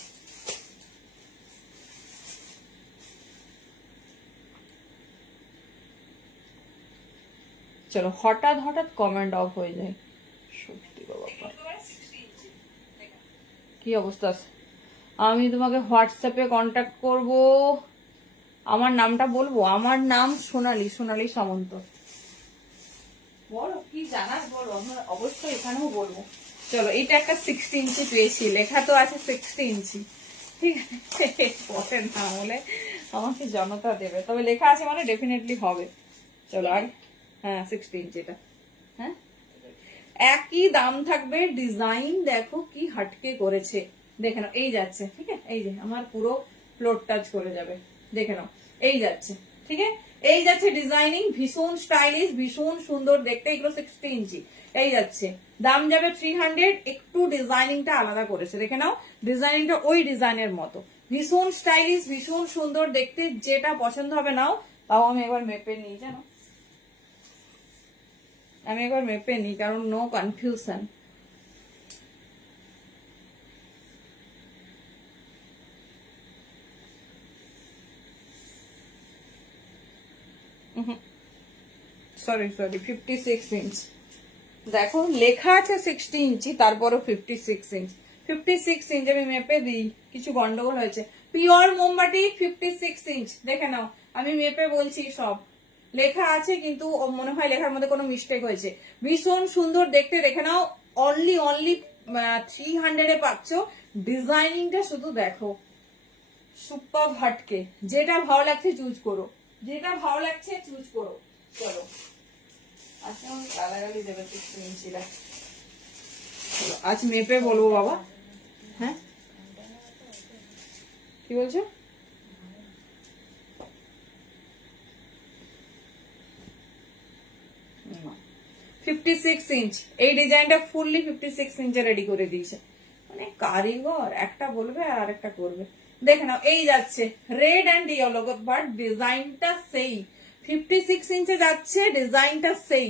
চলো হঠাৎ হঠাৎ কমেন্ট অফ হয়ে যায়, সত্যি বাবা কি অবস্থা আছে। আমি তোমাকে হোয়াটসঅ্যাপে কন্ট্যাক্ট করব। আমার নামটা বলবো, আমার নাম সোনালী, সোনালী সামন্ত। বলো কি জানার বলো, আমরা অবশ্যই এখানেও বলবো। চলো এটা একটা 60 ইঞ্চি পেয়েছি, লেখা তো আছে 60 ইঞ্চি, ঠিক আছে। পরে না হলে আমাকে জনতা দেবে, তবে লেখা আছে মানে ডেফিনেটলি হবে। চলো আর হ্যাঁ 60 ইঞ্চি এটা, হ্যাঁ একই দাম থাকবে। ডিজাইন দেখো কি হাটকে করেছে, দেখে নাও। এই যাচ্ছে, ঠিক আছে, এই যে আমার পুরো ফ্লোর টাচ করে যাবে, দেখে নাও। এই যাচ্ছে, ঠিক আছে, এই যাচ্ছে ডিজাইনিং, ভীষণ স্টাইলিশ, ভীষণ সুন্দর দেখতে। এগুলো 60 ইঞ্চি। এই যাচ্ছে, দাম যাবে 300। একটু ডিজাইনিংটা আলাদা করেছে, দেখে নাও। ডিজাইনিংটা ওই ডিজাইনের মতো, ভীষণ স্টাইলিশ, ভীষণ সুন্দর দেখতে। যেটা পছন্দ হবে নাও। তাও আমি একবার মেপে নিই, জানো, আমি একবার মেপে নিই, কারণ নো কনফিউশন। Sorry 56 inch. দেখো লেখা আছে 60 ইঞ্চি, তারপরও 56 ইঞ্চ। 56 ইঞ্চ আমি মেপে দিই, কিছু গন্ডগোল হয়েছে। পিওর মোমবাটি 56 ইঞ্চ, দেখে নাও। আমি মেপে বলছি, সব লেখা আছে, কিন্তু মনে হয় লেখার মধ্যে কোনো মিস্টেক হয়েছে। ভীষণ সুন্দর দেখতে, দেখে নাও। অনলি 300 পাচ্ছ। ডিজাইনিংটা শুধু দেখো, সুপার হাটকে। যেটা ভালো লাগছে চুজ করো, যেটা ভালো লাগছে চুজ করো। চলো আজকে আমার গালাগালি দেবে 60 ইঞ্চিরা। চলো আজ মেপে বলবো বাবা। হ্যাঁ কি বলছো? না 56 ইঞ্চ। এই ডিজাইনটা ফুললি 56 ইঞ্চে রেডি করে দিয়েছে, মানে কারিগর একটা বলবে আর আরেকটা করবে। দেখে নাও এই যাচ্ছে রেড অ্যান্ড ইয়েলো, বাট ডিজাইনটা সেই 56 ইঞ্চে যাচ্ছে, ডিজাইনটা সেই।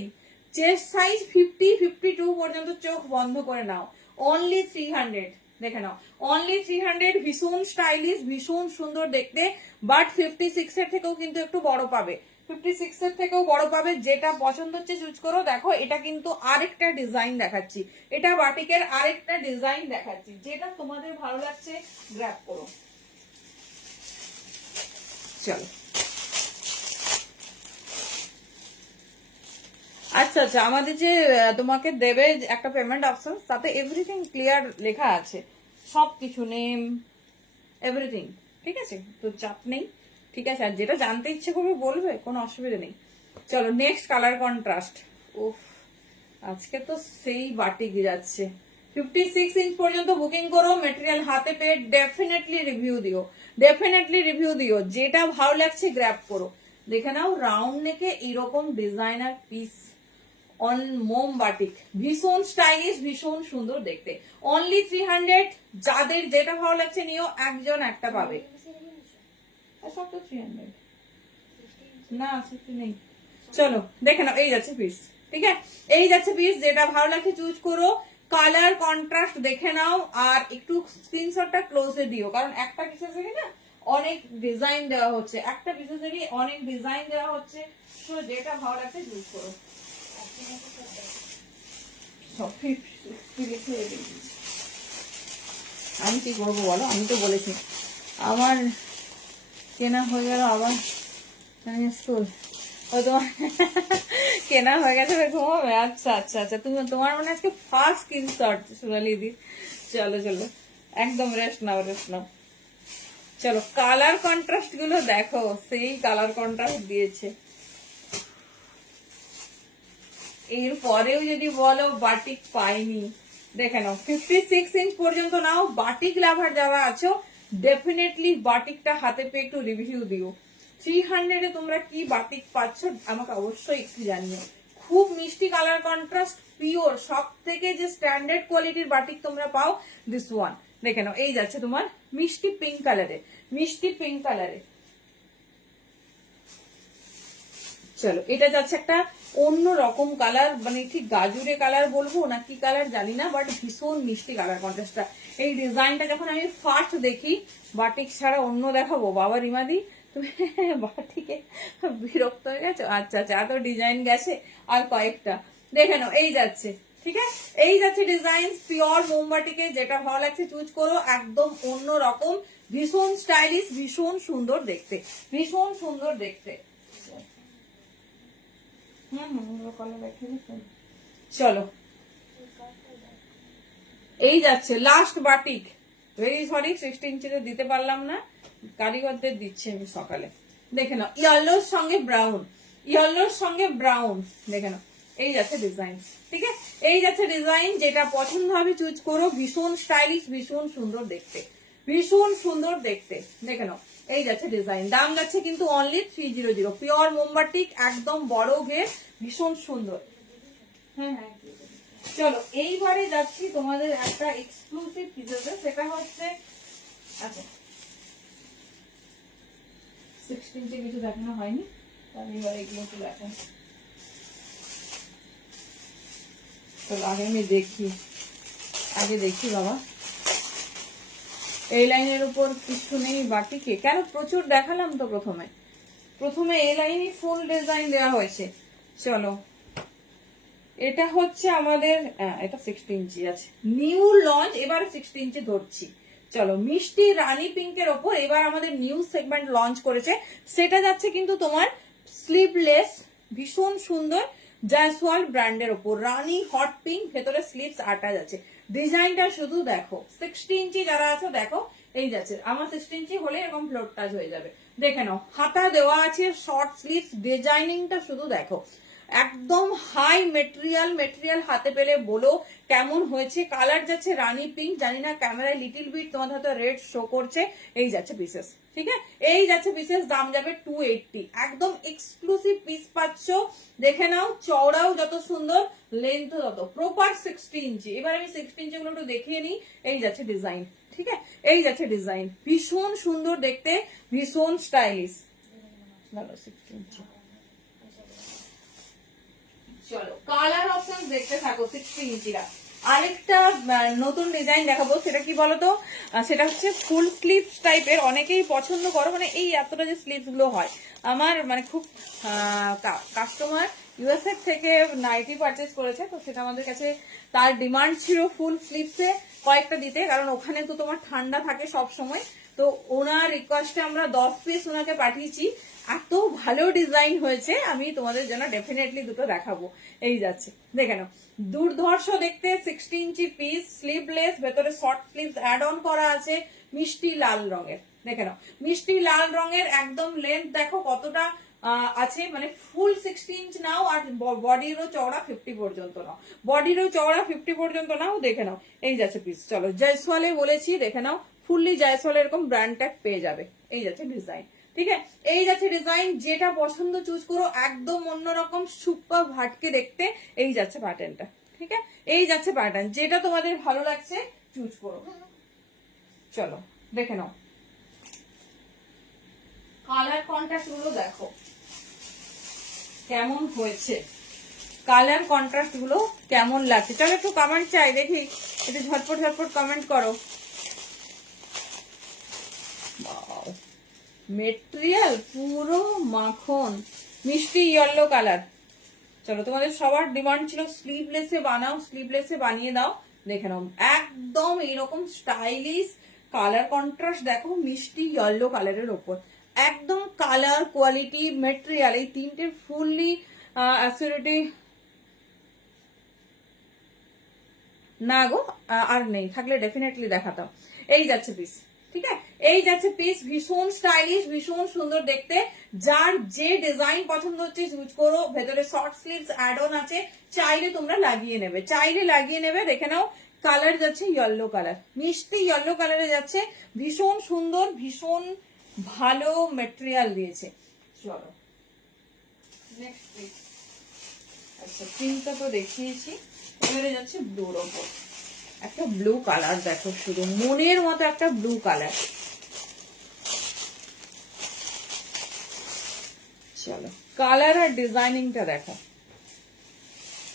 চেস্ট সাইজ 50-52 পর্যন্ত, চোখ বন্ধ করে নাও। অনলি 300, দেখে নাও, অনলি 300। ভীষণ স্টাইলিশ, ভীষণ সুন্দর দেখতে, বাট 56 এর থেকেও কিন্তু একটু বড় পাবে। 56 এর থেকেও বড় পাবে। যেটা পছন্দ হচ্ছে চুজ করো। দেখো এটা কিন্তু আরেকটা ডিজাইন দেখাচ্ছি, এটা বাটিকের আরেকটা ডিজাইন দেখাচ্ছি। যেটা তোমাদের ভালো লাগছে গ্র্যাব করো। চলো আচ্ছা আচ্ছা, আমাদের যে তোমাকে দেবে একটা পেমেন্ট অপশন, তাতে এভরিথিং ক্লিয়ার লেখা আছে, সবকিছু নেম এভরিথিং, ঠিক আছে, তো চাপ নেই, ঠিক আছে। আর যেটা জানতে ইচ্ছে করবে বলবে, কোনো অসুবিধা নেই। চলো নেক্সট কালার কন্ট্রাস্ট। উফ আজকে তো সেই বাটিক যাচ্ছে। 56 ইঞ্চ পর্যন্ত বুকিং করো, মেটেরিয়াল হাতে পেয়ে ডেফিনেটলি রিভিউ দিও, ডেফিনেটলি রিভিউ দিও। যেটা ভালো লাগছে গ্র্যাব করো। দেখে নাও রাউন্ড নেকে এরকম ডিজাইনার পিস অন মোম বাটিক, ভীষণ স্টাইলিশ, ভীষণ সুন্দর দেখতে। অনলি 300। যাদের যেটা ভালো লাগছে নিও, একজন একটা পাবে। সব তো 300 না, সেটা নেই। চলো দেখে নাও এই যাচ্ছে পিস, ঠিক আছে, এই যাচ্ছে পিস। যেটা ভালো লাগছে চুজ করো, কালার কন্ট্রাস্ট দেখে নাও। আর একটু স্ক্রিনশটটা ক্লোজে দিও, কারণ একটা পিস আছে না, অনেক ডিজাইন দেওয়া হচ্ছে, একটা বিশেষেরই অনেক ডিজাইন দেওয়া হচ্ছে। তো যেটা ভালো লাগছে চুজ করো। সব 50 লিখে রেখে দিয়েছি। আমি কি করবো বলো, আমি তো বলেছি আমার কেনা হয়ে গেল আবার স্কুল ও তোমার কেনা হয়ে গেছে ঘুমাবে। আচ্ছা আচ্ছা আচ্ছা, তুমি তোমার মানে আজকে ফার্স্ট স্ক্রিনশট সোনালি দি। চলো চলো একদম রেস্ট নাও রেস্ট নাও। চলো কালার কন্ট্রাস্ট গুলো দেখো, সেই কালার কন্ট্রাস্ট দিয়েছে। এর পরেও যদি বলো বাটিক পাইনি, দেখে নাও 56 ইঞ্চ পর্যন্ত নাও। বাটিক লাভার যারা আছো ডেফিনেটলি বাটিকটা হাতে পেয়ে একটু রিভিউ দিও। 300 এ তোমরা কি বাটিক পাচ্ছ আমাকে অবশ্যই একটু জানিও। খুব মিষ্টি কালার কন্ট্রাস্ট, পিওর, সব থেকে যে স্ট্যান্ডার্ড কোয়ালিটির বাটিক তোমরা পাও দিস ওয়ান। দেখে নাও এই যাচ্ছে তোমার মিষ্টি পিঙ্ক কালারে, মিষ্টি পিঙ্ক কালারে। চলো এটা যাচ্ছে একটা অন্য রকম কালার, মানে ঠিক গাজুরে কালার বলবো না কি কালার জানি না, বাট ভীষণ মিষ্টি কালার কন্ট্রাস্টটা। এই ডিজাইনটা যখন আমি ফার্স্ট দেখি বাটিক ছাড়া অন্য দেখাবো, বাবা রিমাদি তুমি বাটিকে বিরক্ত হয়ে গেছো? আচ্ছা আচ্ছা, এত ডিজাইন গেছে আর কয়েকটা। দেখে নাও এই যাচ্ছে, ঠিক আছে এই যাচ্ছে ডিজাইন পিওর মোমবাটিকে। যেটা ভালো লাগছে চুজ করো, একদম অন্য রকম, ভীষণ স্টাইলিশ, ভীষণ সুন্দর দেখতে, ভীষণ সুন্দর দেখতে। চলো এই যাচ্ছে লাস্ট বাটিক। ভেরি সরি 16 ইঞ্চিতে দিতে পারলাম না, কারিগরদের দিচ্ছি আমি সকালে। দেখে নাও ইয়েলোর সঙ্গে ব্রাউন, ইয়েলোর সঙ্গে ব্রাউন। দেখে নাও এই যাচ্ছে ডিজাইন, ঠিক আছে এই যাচ্ছে ডিজাইন। যেটা পছন্দ হবে চুজ করো, ভীষণ স্টাইলিশ, ভীষণ সুন্দর দেখতে, ভীষণ সুন্দর দেখতে। দেখে নাও এই যাচ্ছে ডিজাইন। দাম যাচ্ছে কিন্তু অনলি 300। পিওর মোমবাটিক, একদম বড় ঘের, ভীষণ সুন্দর। হ্যাঁ হ্যাঁ চলো এইবারে যাচ্ছি তোমাদের একটা এক্সক্লুসিভ পিসেসে, সেটা হচ্ছে আচ্ছা 16 ইঞ্চে কিছু দেখানো হয়নি, তাহলে এবার এগুলো একটু দেখো। চলো আগে আমি দেখি, আগে দেখি বাবা এই লাইনের উপর কিছু নেই বাটিকে কেন, প্রচুর দেখালাম তো। প্রথমে এই লাইনই ফুল ডিজাইন দেওয়া হয়েছে। চলো এটা হচ্ছে আমাদের এটা 16 ইঞ্চি আছে, নিউ লঞ্চ, এবার 16 ইঞ্চি ধরছি। চলো মিষ্টি রানী পিঙ্কের ওপর এবার আমাদের নিউ সেগমেন্ট লঞ্চ করেছে। সেটা যাচ্ছে কিন্তু তোমার স্লিভলেস, ভীষণ সুন্দর জয়সওয়াল ব্র্যান্ডের ওপর, রানী হট পিঙ্ক, ভেতরে স্লিভস আটাচ আছে। ডিজাইনটা শুধু দেখো, 60 ইঞ্চি যারা আছো দেখো এই যাচ্ছে। আমার 60 ইঞ্চি হলে এরকম ফ্লোর টাচ হয়ে যাবে। দেখে নাও হাতা দেওয়া আছে, শর্ট স্লিভস, ডিজাইনিংটা শুধু দেখো, একদম হাই মেটেরিয়াল হাতে পেলে বলো কেমন হয়েছে। কালার যাচ্ছে রানী পিঙ্ক, জানি না ক্যামেরায় লিটিল বিট তোমাদের হয়তো রেড শো করছে। এই যাচ্ছে পিসেস, ঠিক আছে এই যাচ্ছে পিসেস, দাম যাবে 280। একদম এক্সক্লুসিভ পিস পাচ্ছ। দেখে নাও চওড়াও যত সুন্দর, লেন্থ যত প্রপার 60 ইঞ্চি। এবার আমি 60 ইঞ্চি গুলো একটু দেখিয়ে নিই। এই যাচ্ছে ডিজাইন, ঠিক আছে এই যাচ্ছে ডিজাইন, ভীষণ সুন্দর দেখতে, ভীষণ স্টাইলিশ। 60 ইঞ্চি চলো কালার অপশন দেখতে থাকো 60 ইঞ্চিরা। আরেকটা নতুন ডিজাইন দেখাবো, সেটা কি বলতো, সেটা হচ্ছে ফুল স্লিভস টাইপের। অনেকেই পছন্দ করো, মানে এই এতটা যে স্লিভস গুলো হয়। আমার মানে খুব কাস্টমার ইউএসএ থেকে নাইটি পারচেজ করেছে, তো সেটা আমাদের কাছে তার ডিমান্ড ছিল ফুল স্লিভসে কয়েকটা দিতে, কারণ ওখানে তো তোমার ঠান্ডা থাকে সব সময়। তো ওনার রিকোয়েস্টে আমরা 10 পিস ওনাকে পাঠিয়েছি। এত ভালো ডিজাইন হয়েছে, আমি তোমাদের জন্য ডেফিনেটলি দুটো দেখাবো। এই যাচ্ছে দেখে নাও দুর্ধর্ষ দেখতে, 60 ইঞ্চি পিস, স্লিভলেস, ভেতরে শর্ট স্লিভস অ্যাড অন করা আছে, মিষ্টি লাল রঙের। দেখে নাও মিষ্টি লাল রঙের, একদম লেন্থ দেখো কতটা আছে, মানে ফুল 60 ইঞ্চ নাও, আর বডিরও চওড়া 50 পর্যন্ত নাও, বডিরও চওড়া 50 পর্যন্ত নাও। দেখে নাও এই যাচ্ছে পিস। চলো জয়সওয়ালে বলেছি, দেখে নাও ফুললি জয়সওয়ালে এরকম ব্র্যান্ড ট্যাগ পেয়ে যাবে। এই যাচ্ছে ডিজাইন, ঠিক আছে এই যাচ্ছে ডিজাইন। যেটা পছন্দ চুজ করো, একদম অন্যরকম সুপার ভাটকে দেখতে। এই যাচ্ছে প্যাটার্নটা, ঠিক আছে এই যাচ্ছে প্যাটার্ন, যেটা তোমাদের ভালো লাগছে চুজ করো। চলো দেখে নাও কালার কন্ট্রাস্ট গুলো দেখো কেমন হয়েছে, কালার কন্ট্রাস্ট গুলো কেমন লাগছে। চলো একটু কমেন্ট চাই, দেখি একটু ঝটপট কমেন্ট করো। মেটেরিয়াল পুরো মাখন, মিষ্টি ইয়েলো কালার। চলো, তোমাদের সবার ডিমান্ড ছিল স্লিভলেসে বানাও, স্লিভলেসে বানিয়ে দাও। দেখে নাও, একদম এরকম স্টাইলিশ কালার কন্ট্রাস্ট দেখো, মিষ্টি ইয়েলো কালারের ওপর একদম কালার কোয়ালিটি মেটেরিয়াল এই তিনটে ফুললি অ্যাসিডিটি না গো, আর নেই, থাকলে ডেফিনেটলি দেখাতাম। এই যাচ্ছে পিস, ঠিক আছে, এই যাচ্ছে পিস, ভীষণ স্টাইলিশ, ভীষণ সুন্দর দেখতে। যার যে ডিজাইন পছন্দ হচ্ছে ইউজ করো। ভেতরে শর্ট স্লিভস অ্যাড অন আছে, চাইলে তোমরা লাগিয়ে নেবে, চাইলে লাগিয়ে নেবে। দেখে নাও, কালার যাচ্ছে ইয়েলো কালার, মিষ্টি ইয়েলো কালারে যাচ্ছে, ভীষণ সুন্দর, ভীষণ ভালো মেটেরিয়াল দিয়েছে। চলো নেক্সট পিস। আচ্ছা, প্রিন্টটা তো দেখিয়েছি, এবারে যাচ্ছে ব্লুর ওপর। একটা ব্লু কালার দেখো, শুধু মনের মতো একটা ব্লু কালার। চলো, কালার আর ডিজাইনিংটা দেখো।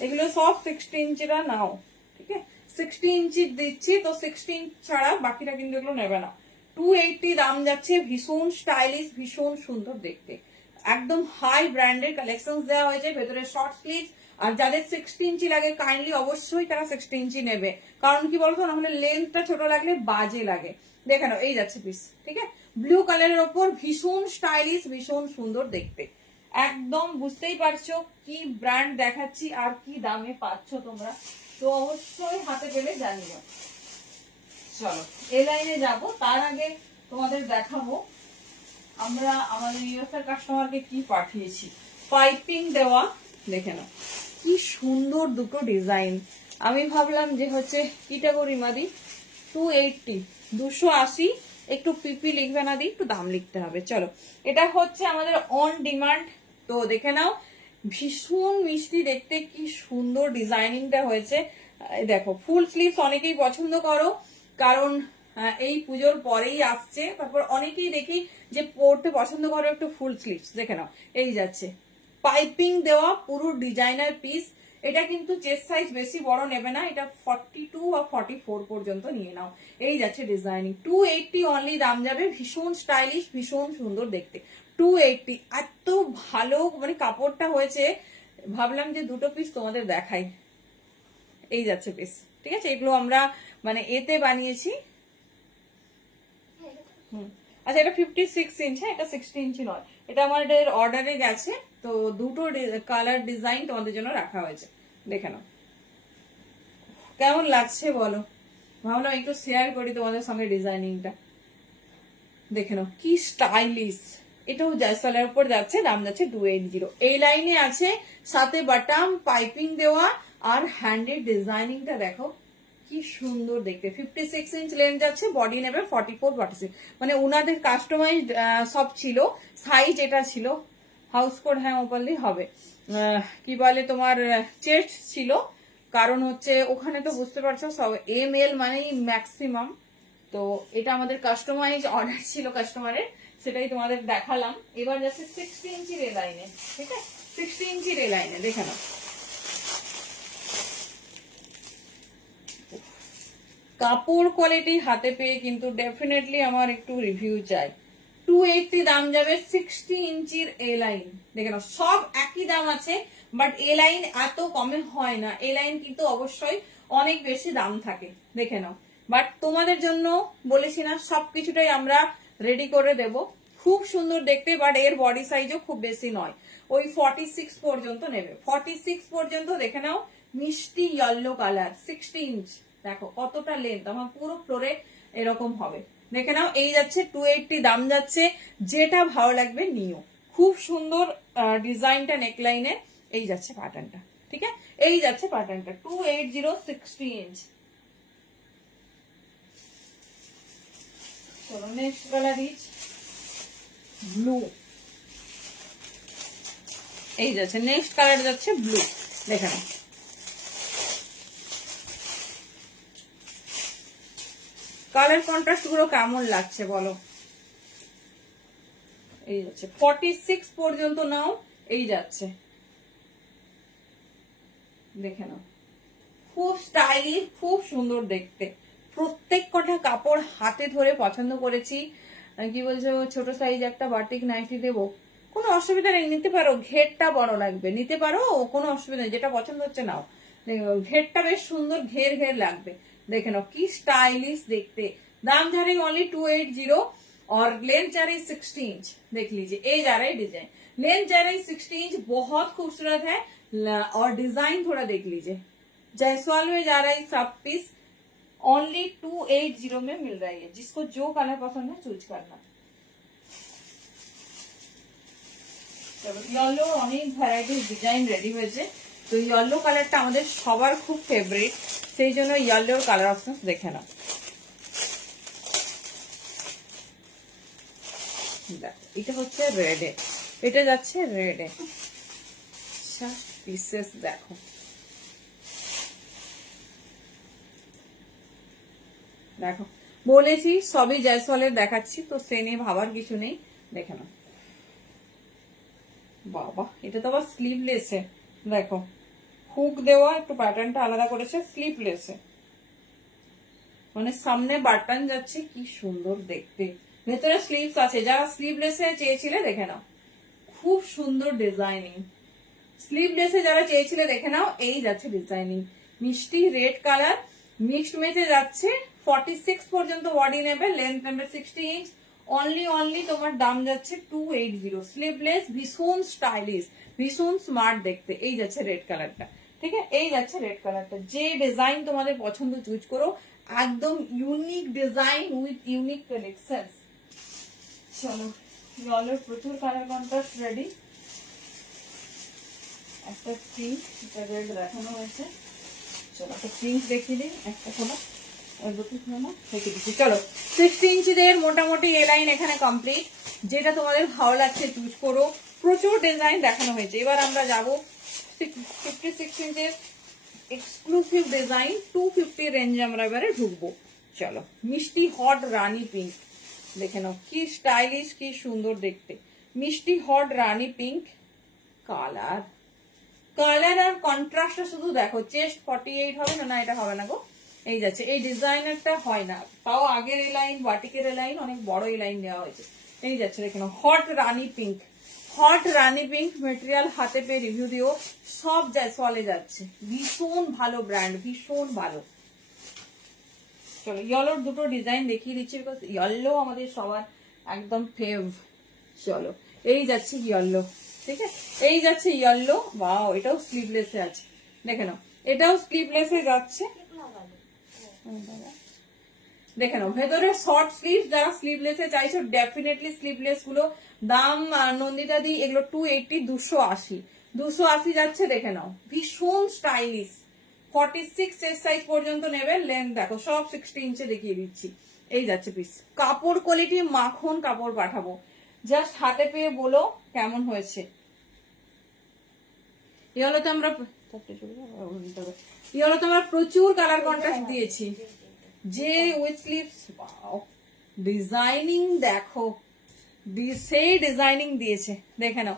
এগুলো সব 60 ইঞ্চিরা নাও, ঠিক আছে, 60 ইঞ্চি দিচ্ছি তো 60 ইঞ্চ ছাড়া বাকিটা কিন্তু এগুলো নেবে না। 280 দাম যাচ্ছে, ভীষণ স্টাইলিশ, ভীষণ সুন্দর দেখতে, একদম হাই ব্র্যান্ডের কালেকশন দেওয়া হয়েছে। ভেতরে শর্ট স্লিভ, আর যাদের 60 ইঞ্চি লাগে কাইন্ডলি অবশ্যই তারা 60 ইঞ্চি নেবে, কারণ কি বলতো, নাহলে লেন্থটা ছোট লাগলে বাজে লাগে। দেখে নাও, এই যাচ্ছে পিস, ঠিক আছে, ব্লু কালারের ওপর, ভীষণ স্টাইলিশ, ভীষণ সুন্দর দেখতে। একদম বুঝতেই পারছো কি ব্র্যান্ড দেখাচ্ছি আর কি দামে পাচ্ছ তোমরা, তো অবশ্যই হাতে পেলে জানিও। চলো এই লাইনে যাব, তার আগে তোমাদের দেখাবো আমরা আমাদের ইউএসএর কাস্টমারকে কি পাঠিয়েছি। পাইপিং দেওয়া, দেখে নাও কি সুন্দর দুটো ডিজাইন। আমি ভাবলাম যে হচ্ছে কিটা করি মাদি, 280, 280, একটু পিপি লিখবে না, দিই একটু দাম লিখতে হবে। চলো, এটা হচ্ছে আমাদের অন ডিমান্ড, তো দেখে নাও, ভীষণ মিষ্টি দেখতে, কি সুন্দর ডিজাইনিংটা হয়েছে। দেখো, ফুল স্লিভস অনেকেই পছন্দ করো, কারণ এই পুজোর পরেই আসছে। তারপর অনেকেই দেখি যে পরতে পছন্দ করো একটু ফুল স্লিভস। দেখে নাও, এই যাচ্ছে পাইপিং দেওয়া পুরো ডিজাইনার পিস। এটা কিন্তু চেস্ট সাইজ বেশি বড় নেবে না, এটা 42 বা 44 পর্যন্ত নিয়ে নাও। এই যাচ্ছে ডিজাইনিং, 280 অনলি দাম যাবে, ভীষণ স্টাইলিশ, ভীষণ সুন্দর দেখতে। 280, এত ভালো মানে কাপড়টা হয়েছে, ভাবলাম যে দুটো পিস তোমাদের দেখাই। এই যাচ্ছে পিস, ঠিক আছে, এগুলো আমরা মানে এতে বানিয়েছি। আচ্ছা, এটা 56 ইঞ্চ, হ্যাঁ, এটা 60 ইঞ্চি নয়, এটা আমাদের অর্ডারে গেছে, তো দুটো কালার ডিজাইন তোমাদের জন্য রাখা হয়েছে। দেখে নাও কেমন লাগছে বলো, ভাবলাম একটু শেয়ার করি তোমাদের সঙ্গে ডিজাইনিংটা। দেখে নাও কি স্টাইলিশ, এটাও জয়সলের উপর যাচ্ছে, দাম যাচ্ছে 280। এই লাইনে আছে, সাথে বাটাম পাইপিং দেওয়া, আর হ্যান্ডের ডিজাইনিংটা দেখো কি সুন্দর দেখতে। 56 ইঞ্চ লেন্থ যাচ্ছে, বডি নেবে 44, 46, মানে ওনাদের কাস্টমাইজ সব ছিল, সাইজ এটা ছিল। হাউস কোড, হ্যাঁ ওপারলি হবে, কি বলে তোমার চেস্ট ছিল, কারণ হচ্ছে ওখানে তো বুঝতে পারছো সব ML মানেই ম্যাক্সিমাম। তো এটা আমাদের কাস্টমাইজ অর্ডার ছিল কাস্টমারের, সেটাই তোমাদের দেখালাম। এবার যাচ্ছে 60 ইঞ্চির এ লাইনে, ঠিক আছে, 60 ইঞ্চির এ লাইনে দেখে নাও। কাপড় কোয়ালিটি হাতে পেয়ে কিন্তু ডেফিনেটলি আমার একটু রিভিউ চাই। 280 দাম যাবে, 60 ইঞ্চির এ লাইন। দেখে নাও, সব একই দাম আছে, বাট এ লাইন এত কমে হয় না, এ লাইন কিন্তু অবশ্যই অনেক বেশি দাম থাকে। দেখে নাও, বাট তোমাদের জন্য বলেছি না, সবকিছুটাই আমরা রেডি করে দেব, খুব সুন্দর দেখতে। বাট এর বডি সাইজও খুব বেশি নয়, ওই 46 পর্যন্ত নেবে, 46 পর্যন্ত। দেখে নাও, মিষ্টি ইয়েলো কালার, 60 ইঞ্চ, দেখো কতটা লেন্থ, আমার পুরো ফ্লোরে এরকম হবে। দেখে নাও, এই যাচ্ছে 280, দাম যাচ্ছে, যেটা ভালো লাগবে নিও। খুব সুন্দর ডিজাইনটা নেকলাইনে। এই যাচ্ছে প্যাটার্নটা, ঠিক আছে, এই যাচ্ছে প্যাটার্নটা 280, 60 ইঞ্চ। চলো নেক্সট কালার ইজ ব্লু। এই যাচ্ছে নেক্সট কালার, যাচ্ছে ব্লু। দেখে নাও, কালার কন্ট্রাস্ট গুলো কেমন লাগছে বলো। এই যাচ্ছে 46 পর্যন্ত নাও, এই যাচ্ছে, দেখে নাও, খুব স্টাইলিশ, খুব সুন্দর দেখতে। প্রত্যেক কটা কাপড় হাতে ধরে পছন্দ করেছি, কি বলছো ছোট সাইজ একটা বাটিক নাইটি দেবো, কোনো অসুবিধা নেই, নিতে পারো। ঘেরটা বড় লাগবে, নিতে পারো, কোনো অসুবিধা নেই, যেটা পছন্দ হচ্ছে নাও। ঘেরটা বেশ সুন্দর ঘের ঘের লাগবে, দেখে নাও কি স্টাइलिश देखते। दाम जा रही ओनली 280 और लेंथ जा रही 60 इंच। देख लीजिए ये जा रहा है डिजाइन, लेंथ जा रही 60 इंच, बहुत खूबसूरत है। और डिजाइन थोड़ा देख लीजिए, जायसवाल में जा रहा है सब पीस, ओनली 280 में मिल रहा है। जिसको जो कलर पसंद है चूज करना। ইয়েলো অনেক ভ্যারাইটিস ডিজাইন রেডি হয়েছে, তো ইয়েলো কালারটা আমাদের সবার খুব ফেভারিট, সেই জন্য ইয়েলোর কালার অপশন দেখে নাও। এটা হচ্ছে রেডে, এটা যাচ্ছে রেডে, পিসেস দেখো। দেখো বলেছি সবই জয়সওয়ালের দেখাচ্ছি, তো সে নিয়ে ভাবার কিছু নেই, দেখে নাও। বাবা এটা তো আবার স্লিভলেসে, দেখো হুক দেওয়া, একটু প্যাটার্নটা আলাদা করেছে, স্লিভলেসে, মানে সামনে বাটন যাচ্ছে, কি সুন্দর দেখতে। ভেতরে স্লিভস আছে, যারা স্লিভলেসে চেয়েছিলে দেখে নাও, খুব সুন্দর ডিজাইনিং। স্লিভলেসে যারা চেয়েছিলে দেখে নাও, এই যাচ্ছে ডিজাইনিং, মিষ্টি রেড কালার মিক্সড মেচে যাচ্ছে। 46 পর্যন্ত বডি নেবে, লেন্থ নেবে 60 ইঞ্চ, অনলি তোমার দাম যাচ্ছে 280। স্লিভলেস, ভীষণ স্টাইলিশ, ভীষণ স্মার্ট দেখতে। এই যাচ্ছে রেড কালারটা, ঠিক আছে, এই যাচ্ছে রেড কালারটা। যে ডিজাইন তোমাদের পছন্দ চুজ করো, একদম unique design with unique collection. চলো ইয়েলোর প্রচুর কালার কন্ট্রাস্ট রেডি। একটা পিঙ্ক, এটা রেড দেখানো হয়েছে, চলো একটা পিঙ্ক দেখিয়ে দিই, একটা কোনো চলো 60 ইঞ্চিদের মোটামুটি এ লাইন এখানে কমপ্লিট। যেটা তোমাদের ভালো লাগছে চুজ করো, প্রচুর ডিজাইন দেখানো হয়েছে। এবার আমরা যাবো 56 ইঞ্চের এক্সক্লুসিভ ডিজাইন 250 রেঞ্জে আমরা এবারে ঢুকবো। চলো মিষ্টি হট রানী পিঙ্ক দেখে নাও, কি স্টাইলিশ, কি সুন্দর দেখতে। মিষ্টি হট রানী পিঙ্ক কালার, কালার আর কন্ট্রাস্টটা শুধু দেখো। চেস্ট 48 হবে না, না এটা হবে না গো। এই যাচ্ছে, এই ডিজাইনারটা হয় না, তাও আগের এই লাইন বাটিকের এই লাইন অনেক বড় এই লাইন দেওয়া হয়েছে। এই যাচ্ছে দেখে নাও, হট রানী পিঙ্ক, হট রানী পিঙ্ক মেটেরিয়াল হাতে পেয়ে রিভিউ দিও। সব জয়সওয়ালে যাচ্ছে, ভীষণ ভালো ব্র্যান্ড, ভীষণ ভালো। চলো ইয়েলোর দুটো ডিজাইন দেখিয়ে দিচ্ছি, বিকজ ইয়েলো আমাদের সবার একদম ফেভ। চলো এই যাচ্ছে ইয়েলো, ঠিক আছে, এই যাচ্ছে ইয়েলো। ওয়াও এটাও স্লিভলেসে আছে, দেখে নাও, এটাও স্লিভলেসে যাচ্ছে, দেখে নাও। ভেতরে শর্ট স্লিভ, যারা স্লিভলেসে চাইছো ডেফিনেটলি স্লিভলেস গুলো দাম নন্দিতা দি এগুলো 280, 280 যাচ্ছে, দেখে নাও, ভীষণ স্টাইলিশ। 46 চেস্ট সাইজ পর্যন্ত নেবে, লেন্থ দেখো সব 60 ইঞ্চে দেখিয়ে দিচ্ছি। এই যাচ্ছে পিস, কাপড় কোয়ালিটি মাখন কাপড় পাঠাবো, জাস্ট হাতে পেয়ে বলো কেমন হয়েছে। ইয়েলোতে আমরা প্রচুর কালার কন্ট্রাস্ট দিয়েছি। যে উইথ স্লিভস, ডিজাইনিং দেখো, সেই ডিজাইনিং দিয়েছে, দেখে নাও।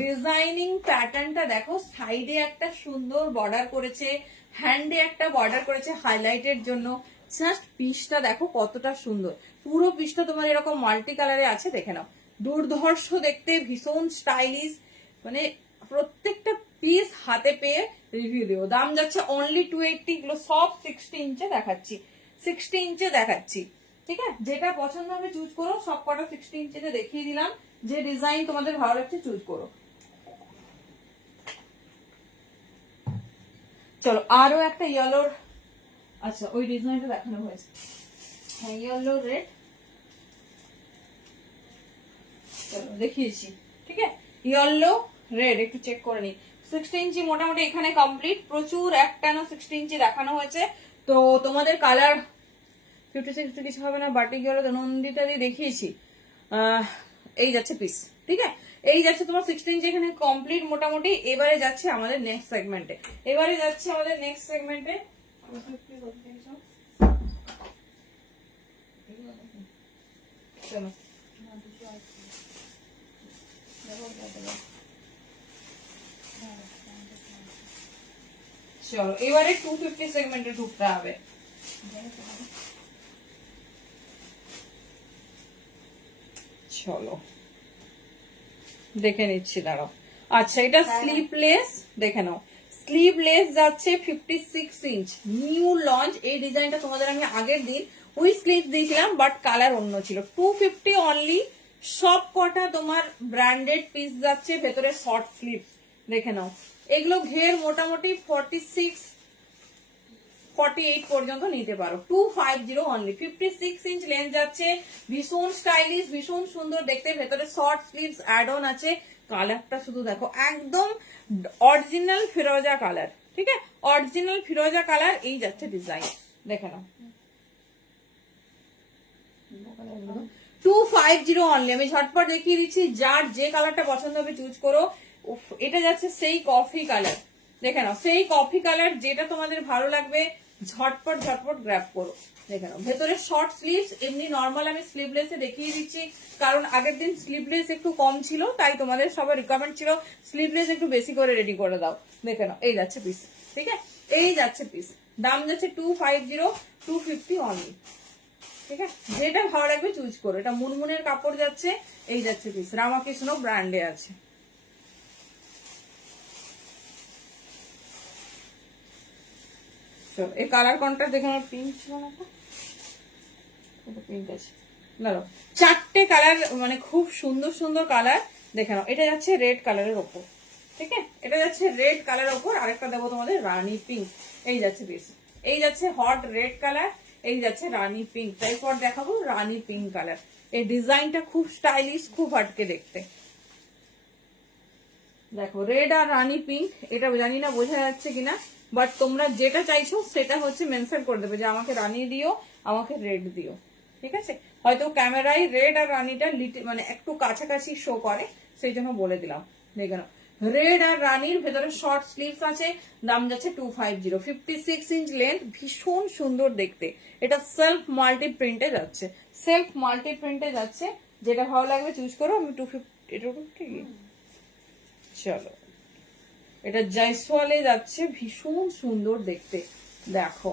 ডিজাইনিং প্যাটার্নটা দেখো, সাইডে একটা সুন্দর বর্ডার করেছে, হ্যান্ডে একটা বর্ডার করেছে হাইলাইটের জন্য। জাস্ট পিসটা দেখো কতটা সুন্দর, পুরো পিসটা তোমার এরকম মাল্টি কালারে আছে, দেখে নাও, দুর্ধর্ষ দেখতে, ভীষণ স্টাইলিশ। মানে প্রত্যেকটা পিস হাতে পেয়ে রিভিউ দিও। দাম যাচ্ছে অনলি 280, গুলো সব 60 ইঞ্চে দেখাচ্ছি, 60 ইঞ্চে দেখাচ্ছি, ঠিক আছে। যেটা পছন্দ হবে চুজ করো, সব কটা 60 ইঞ্চিতে দেখিয়ে দিলাম। যে ডিজাইন তোমাদের ভালো লাগছে চুজ করো। চলো আরো একটা ইয়েলোর, আচ্ছা ওই ডিজাইনটা দেখানো হয়েছে, হ্যাঁ ইয়েলো রেড, চলো দেখিয়েছি, ঠিক আছে। ইয়েলো রেড একটু চেক করে নি। 60 ইঞ্চি মোটামুটি এখানে কমপ্লিট, প্রচুর একটানা 60 ইঞ্চি দেখানো হয়েছে। তো তোমাদের কালার 56 কিছু হবে না, বাটিক ইয়েলো নন্দিতা দিয়ে দেখিয়েছি। এই যাচ্ছে পিস, ঠিক আছে, এই যাচ্ছে তোমার 60 ইঞ্চি এখানে কমপ্লিট মোটামুটি। এবারে যাচ্ছে আমাদের নেক্সট সেগমেন্টে, চলো চলো এবারে 250 সেগমেন্টে ঢুকতে হবে। চলো দেখে নিচ্ছি, দাঁড়াও। আচ্ছা, এটা স্লিভলেস, দেখে নাও। স্লিভলেস যাচ্ছে 56 ইঞ্চ, নিউ লঞ্চ। এই ডিজাইনটা তোমাদের আমি আগের দিন উইথ স্লিভ দিয়েছিলাম, বাট কালার অন্য ছিল। 250 অনলি। সব কটা তোমার ব্র্যান্ডেড পিস যাচ্ছে, ভেতরে শর্ট স্লিভ, দেখে নাও। এগুলো ঘের মোটামুটি 46 48 পর্যন্ত নিতে পারো। 250 অনলি। 56 ইঞ্চ লেন্থ যাচ্ছে, ভীষণ স্টাইলিশ, ভীষণ সুন্দর দেখতে। ভেতরে শর্ট স্লিভস অ্যাড অন আছে। কালারটা শুধু দেখো, একদম অরিজিনাল ফিরোজা কালার, ঠিক আছে? অরিজিনাল ফিরোজা কালার। এই যাচ্ছে ডিজাইন, দেখে নাও। 250 অনলি। আমি ঝটপট দেখিয়ে দিচ্ছি, যার যে কালারটা পছন্দ হবে চুজ করো। উফ, এটা যাচ্ছে সেই কফি কালার, দেখে নাও। সেই কফি কালার, যেটা তোমাদের ভালো লাগবে ঝটপট ঝটপট গ্র্যাব করো। দেখে নাও, ভেতরে শর্ট স্লিভস। এমনি নর্মাল আমি স্লিভলেসে দেখিয়ে দিচ্ছি, কারণ আগের দিন স্লিভলেস একটু কম ছিল, তাই তোমাদের সবার রিকমেন্ড ছিল স্লিভলেস একটু বেশি করে রেডি করে দাও। দেখে নাও, এই যাচ্ছে পিস, ঠিক আছে? এই যাচ্ছে পিস, দাম যাচ্ছে 250, 250 অনলি, ঠিক আছে? যেটা ভালো লাগবে চুজ করো। এটা মুনমুনের কাপড় যাচ্ছে, এই যাচ্ছে পিস, রামাকৃষ্ণ ব্র্যান্ডে আছে। এই কালার কন্ট্রাস্ট দেখে আমার পিঙ্ক ছিল না, পিঙ্ক আছে, দাঁড়ো। চারটে কালার, মানে খুব সুন্দর সুন্দর কালার, দেখে নাও। এটা যাচ্ছে রেড কালারের ওপর, ঠিক আছে? এটা যাচ্ছে রেড কালারের ওপর। আরেকটা দেবো তোমাদের রানী পিঙ্ক, এই যাচ্ছে পিস। এই যাচ্ছে হট রেড কালার, এই যাচ্ছে রানী পিঙ্ক। তারপর দেখাবো রানী পিঙ্ক কালার। এই ডিজাইনটা খুব স্টাইলিশ, খুব হটকে দেখতে। দেখো, রেড আর রানী পিঙ্ক, এটা জানি না বোঝা যাচ্ছে কিনা, বাট তোমরা যেটা চাইছো সেটা হচ্ছে মেনশন করে দেবে যে আমাকে রানী দিও, আমাকে রেড দিও, ঠিক আছে? হয়তো ক্যামেরায় রেড আর রানীটা মানে একটু কাছাকাছি শো করে, সেই জন্য বলে দিলাম। দেখে নাও, রেড আর রানীর ভেতরে শর্ট স্লিভস আছে। দাম যাচ্ছে 250। 56 ইঞ্চ লেন্থ, ভীষণ সুন্দর দেখতে। এটা সেলফ মাল্টি প্রিন্টে যাচ্ছে, সেলফ মাল্টি প্রিন্টে যাচ্ছে। যেটা ভালো লাগবে চুজ করো। আমি 250, এটা 250। চলো, এটা জয়সওয়ালে যাচ্ছে, ভীষণ সুন্দর দেখতে। দেখো,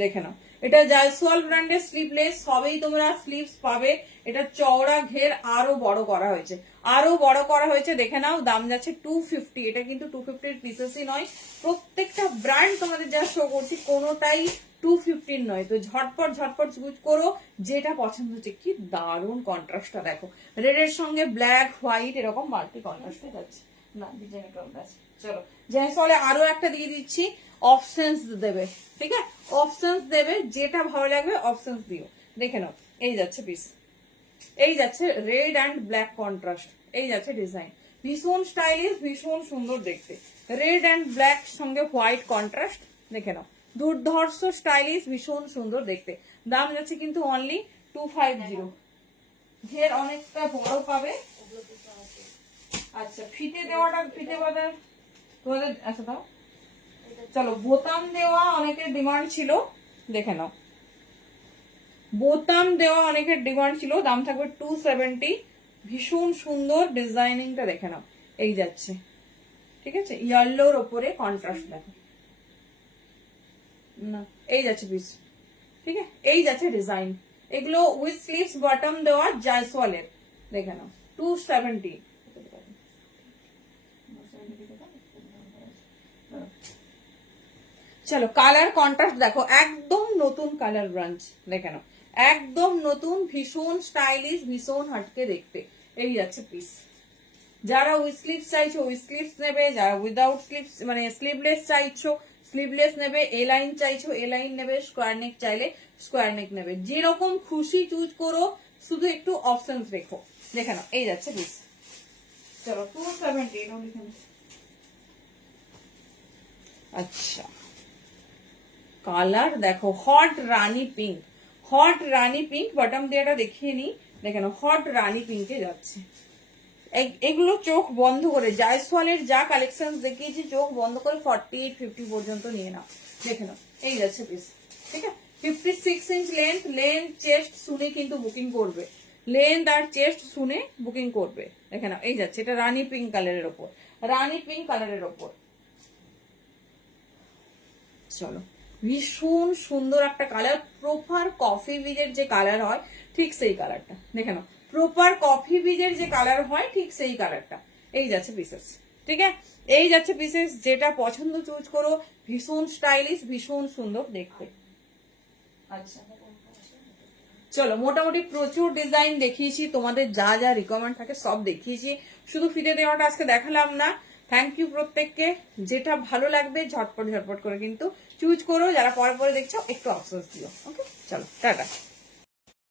দেখে নাও। এটা জয়সওয়াল ব্র্যান্ডের স্লিভলেস, সবেই তোমরা স্লিভস পাবে। এটা চওড়া ঘের, আরো বড় করা হয়েছে, আরো বড় করা হয়েছে, দেখে নাও। দাম যাচ্ছে 250। এটা কিন্তু 250 পিসেসই নয়, প্রত্যেকটা ব্র্যান্ড তোমাদের যা শো করছি কোনোটাই 250 নয়। তো ঝটপট ঝটপট চুজ করো যেটা পছন্দ হচ্ছে। কি দারুণ কন্ট্রাস্টটা দেখো, রেডের সঙ্গে ব্ল্যাক হোয়াইট এরকম মাল্টি কন্ট্রাস্টে যাচ্ছে না, ডিজাইন আছে। চলো, জয়সওয়ালে আরো একটা দিয়ে দিচ্ছি, অপশনস দেবে, ঠিক আছে? অপশনস দেবে, যেটা ভালো লাগবে অপশনস দিও। দেখে নাও, এই যাচ্ছে পিস, এই যাচ্ছে রেড অ্যান্ড ব্ল্যাক কন্ট্রাস্ট, এই যাচ্ছে ডিজাইন। ভীষণ স্টাইলিশ, ভীষণ সুন্দর দেখতে। রেড অ্যান্ড ব্ল্যাক সঙ্গে হোয়াইট কন্ট্রাস্ট, দেখে নাও। দুর্ধর্ষ স্টাইলিশ, ভীষণ সুন্দর দেখতে। দাম যাচ্ছে কিন্তু অনলি 250। ঘের অনেকটা বড় পাবে। আচ্ছা, ফিতে দেওয়াটা, ফিতে বাজার তোমাদের, আচ্ছা দাও। চলো, বোতাম দেওয়া অনেকের ডিমান্ড ছিল, দেখে নাও। বোতাম দেওয়া অনেকের ডিমান্ড ছিল, দাম থাকবে 270। ভীষণ সুন্দর ডিজাইনিংটা দেখে নাও, এই যাচ্ছে, ঠিক আছে? ইয়েলোর ওপরে কন্ট্রাস্ট দেখো না, এই যাচ্ছে পিস, ঠিক আছে? এই যাচ্ছে ডিজাইন। এগুলো উইথ স্লিভস বটম দেওয়া জয়সওয়ালের, দেখে নাও। 270। চলো, কালার কন্ট্রাস্ট দেখো, একদম নতুন কালার ব্রাঞ্চ, দেখে নাও। একদম নতুন, ভীষণ স্টাইলিশ, ভীষণ হটকে দেখতে। এই যাচ্ছে পিস। যারা উইথ স্লিভস চাইছো উইথ স্লিভস নেবে, যারা উইদাউট স্লিভস মানে স্লিভলেস চাইছো স্লিভলেস নেবে, এ লাইন চাইছো এ লাইন নেবে, স্কোয়ার নেক চাইলে স্কোয়ার নেক নেবে। যেরকম খুশি চুজ করো, শুধু একটু অপশনস রেখো। দেখে নাও, এই যাচ্ছে পিস। চলো, 270। আচ্ছা, কালার দেখো, হট রানী পিঙ্ক, হট রানী পিঙ্ক। বটম দিয়েটা দেখিয়ে নি, দেখে নাও, হট রানী পিঙ্কে যাচ্ছে। এগুলো চোখ বন্ধ করে, জয়সওয়ালের যা কালেকশন দেখিয়েছি চোখ বন্ধ করে 48 50 পর্যন্ত নিয়ে নাও। দেখে নাও, এই যাচ্ছে পিস, ঠিক আছে? 56 ইঞ্চ লেন্থ, লেন্থ চেস্ট শুনে কিন্তু বুকিং করবে, লেন্থ আর চেস্ট শুনে বুকিং করবে। দেখে নাও, এই যাচ্ছে। এটা রানী পিঙ্ক কালারের ওপর, রানী পিঙ্ক কালারের ওপর। চলো, ভীষণ সুন্দর একটা কালার, প্রপার কফি বীজের যে কালার হয় ঠিক সেই কালারটা দেখে নাও, প্রপার কফি বীজের যে কালার হয় ঠিক সেই কালারটা। এই যাচ্ছে পিসেস, ঠিক আছে, এই যাচ্ছে পিসেস, যেটা পছন্দ চুজ করো। ভীষণ স্টাইলিশ, ভীষণ সুন্দর দেখতে। আচ্ছা চলো, মোটামুটি প্রচুর ডিজাইন দেখিয়েছি, তোমাদের যা যা রিকোয়ারমেন্ট থাকে সব দেখিয়েছি, শুধু ফিতে দেওয়াটা আজকে দেখালাম না। থ্যাংক ইউ প্রত্যেককে, যেটা ভালো লাগবে ঝটপট ঝটপট করে কিন্তু চুজ করো, যারা পরে পরে দেখছো একটু অফসোস দিও। ওকে চলো টাটা।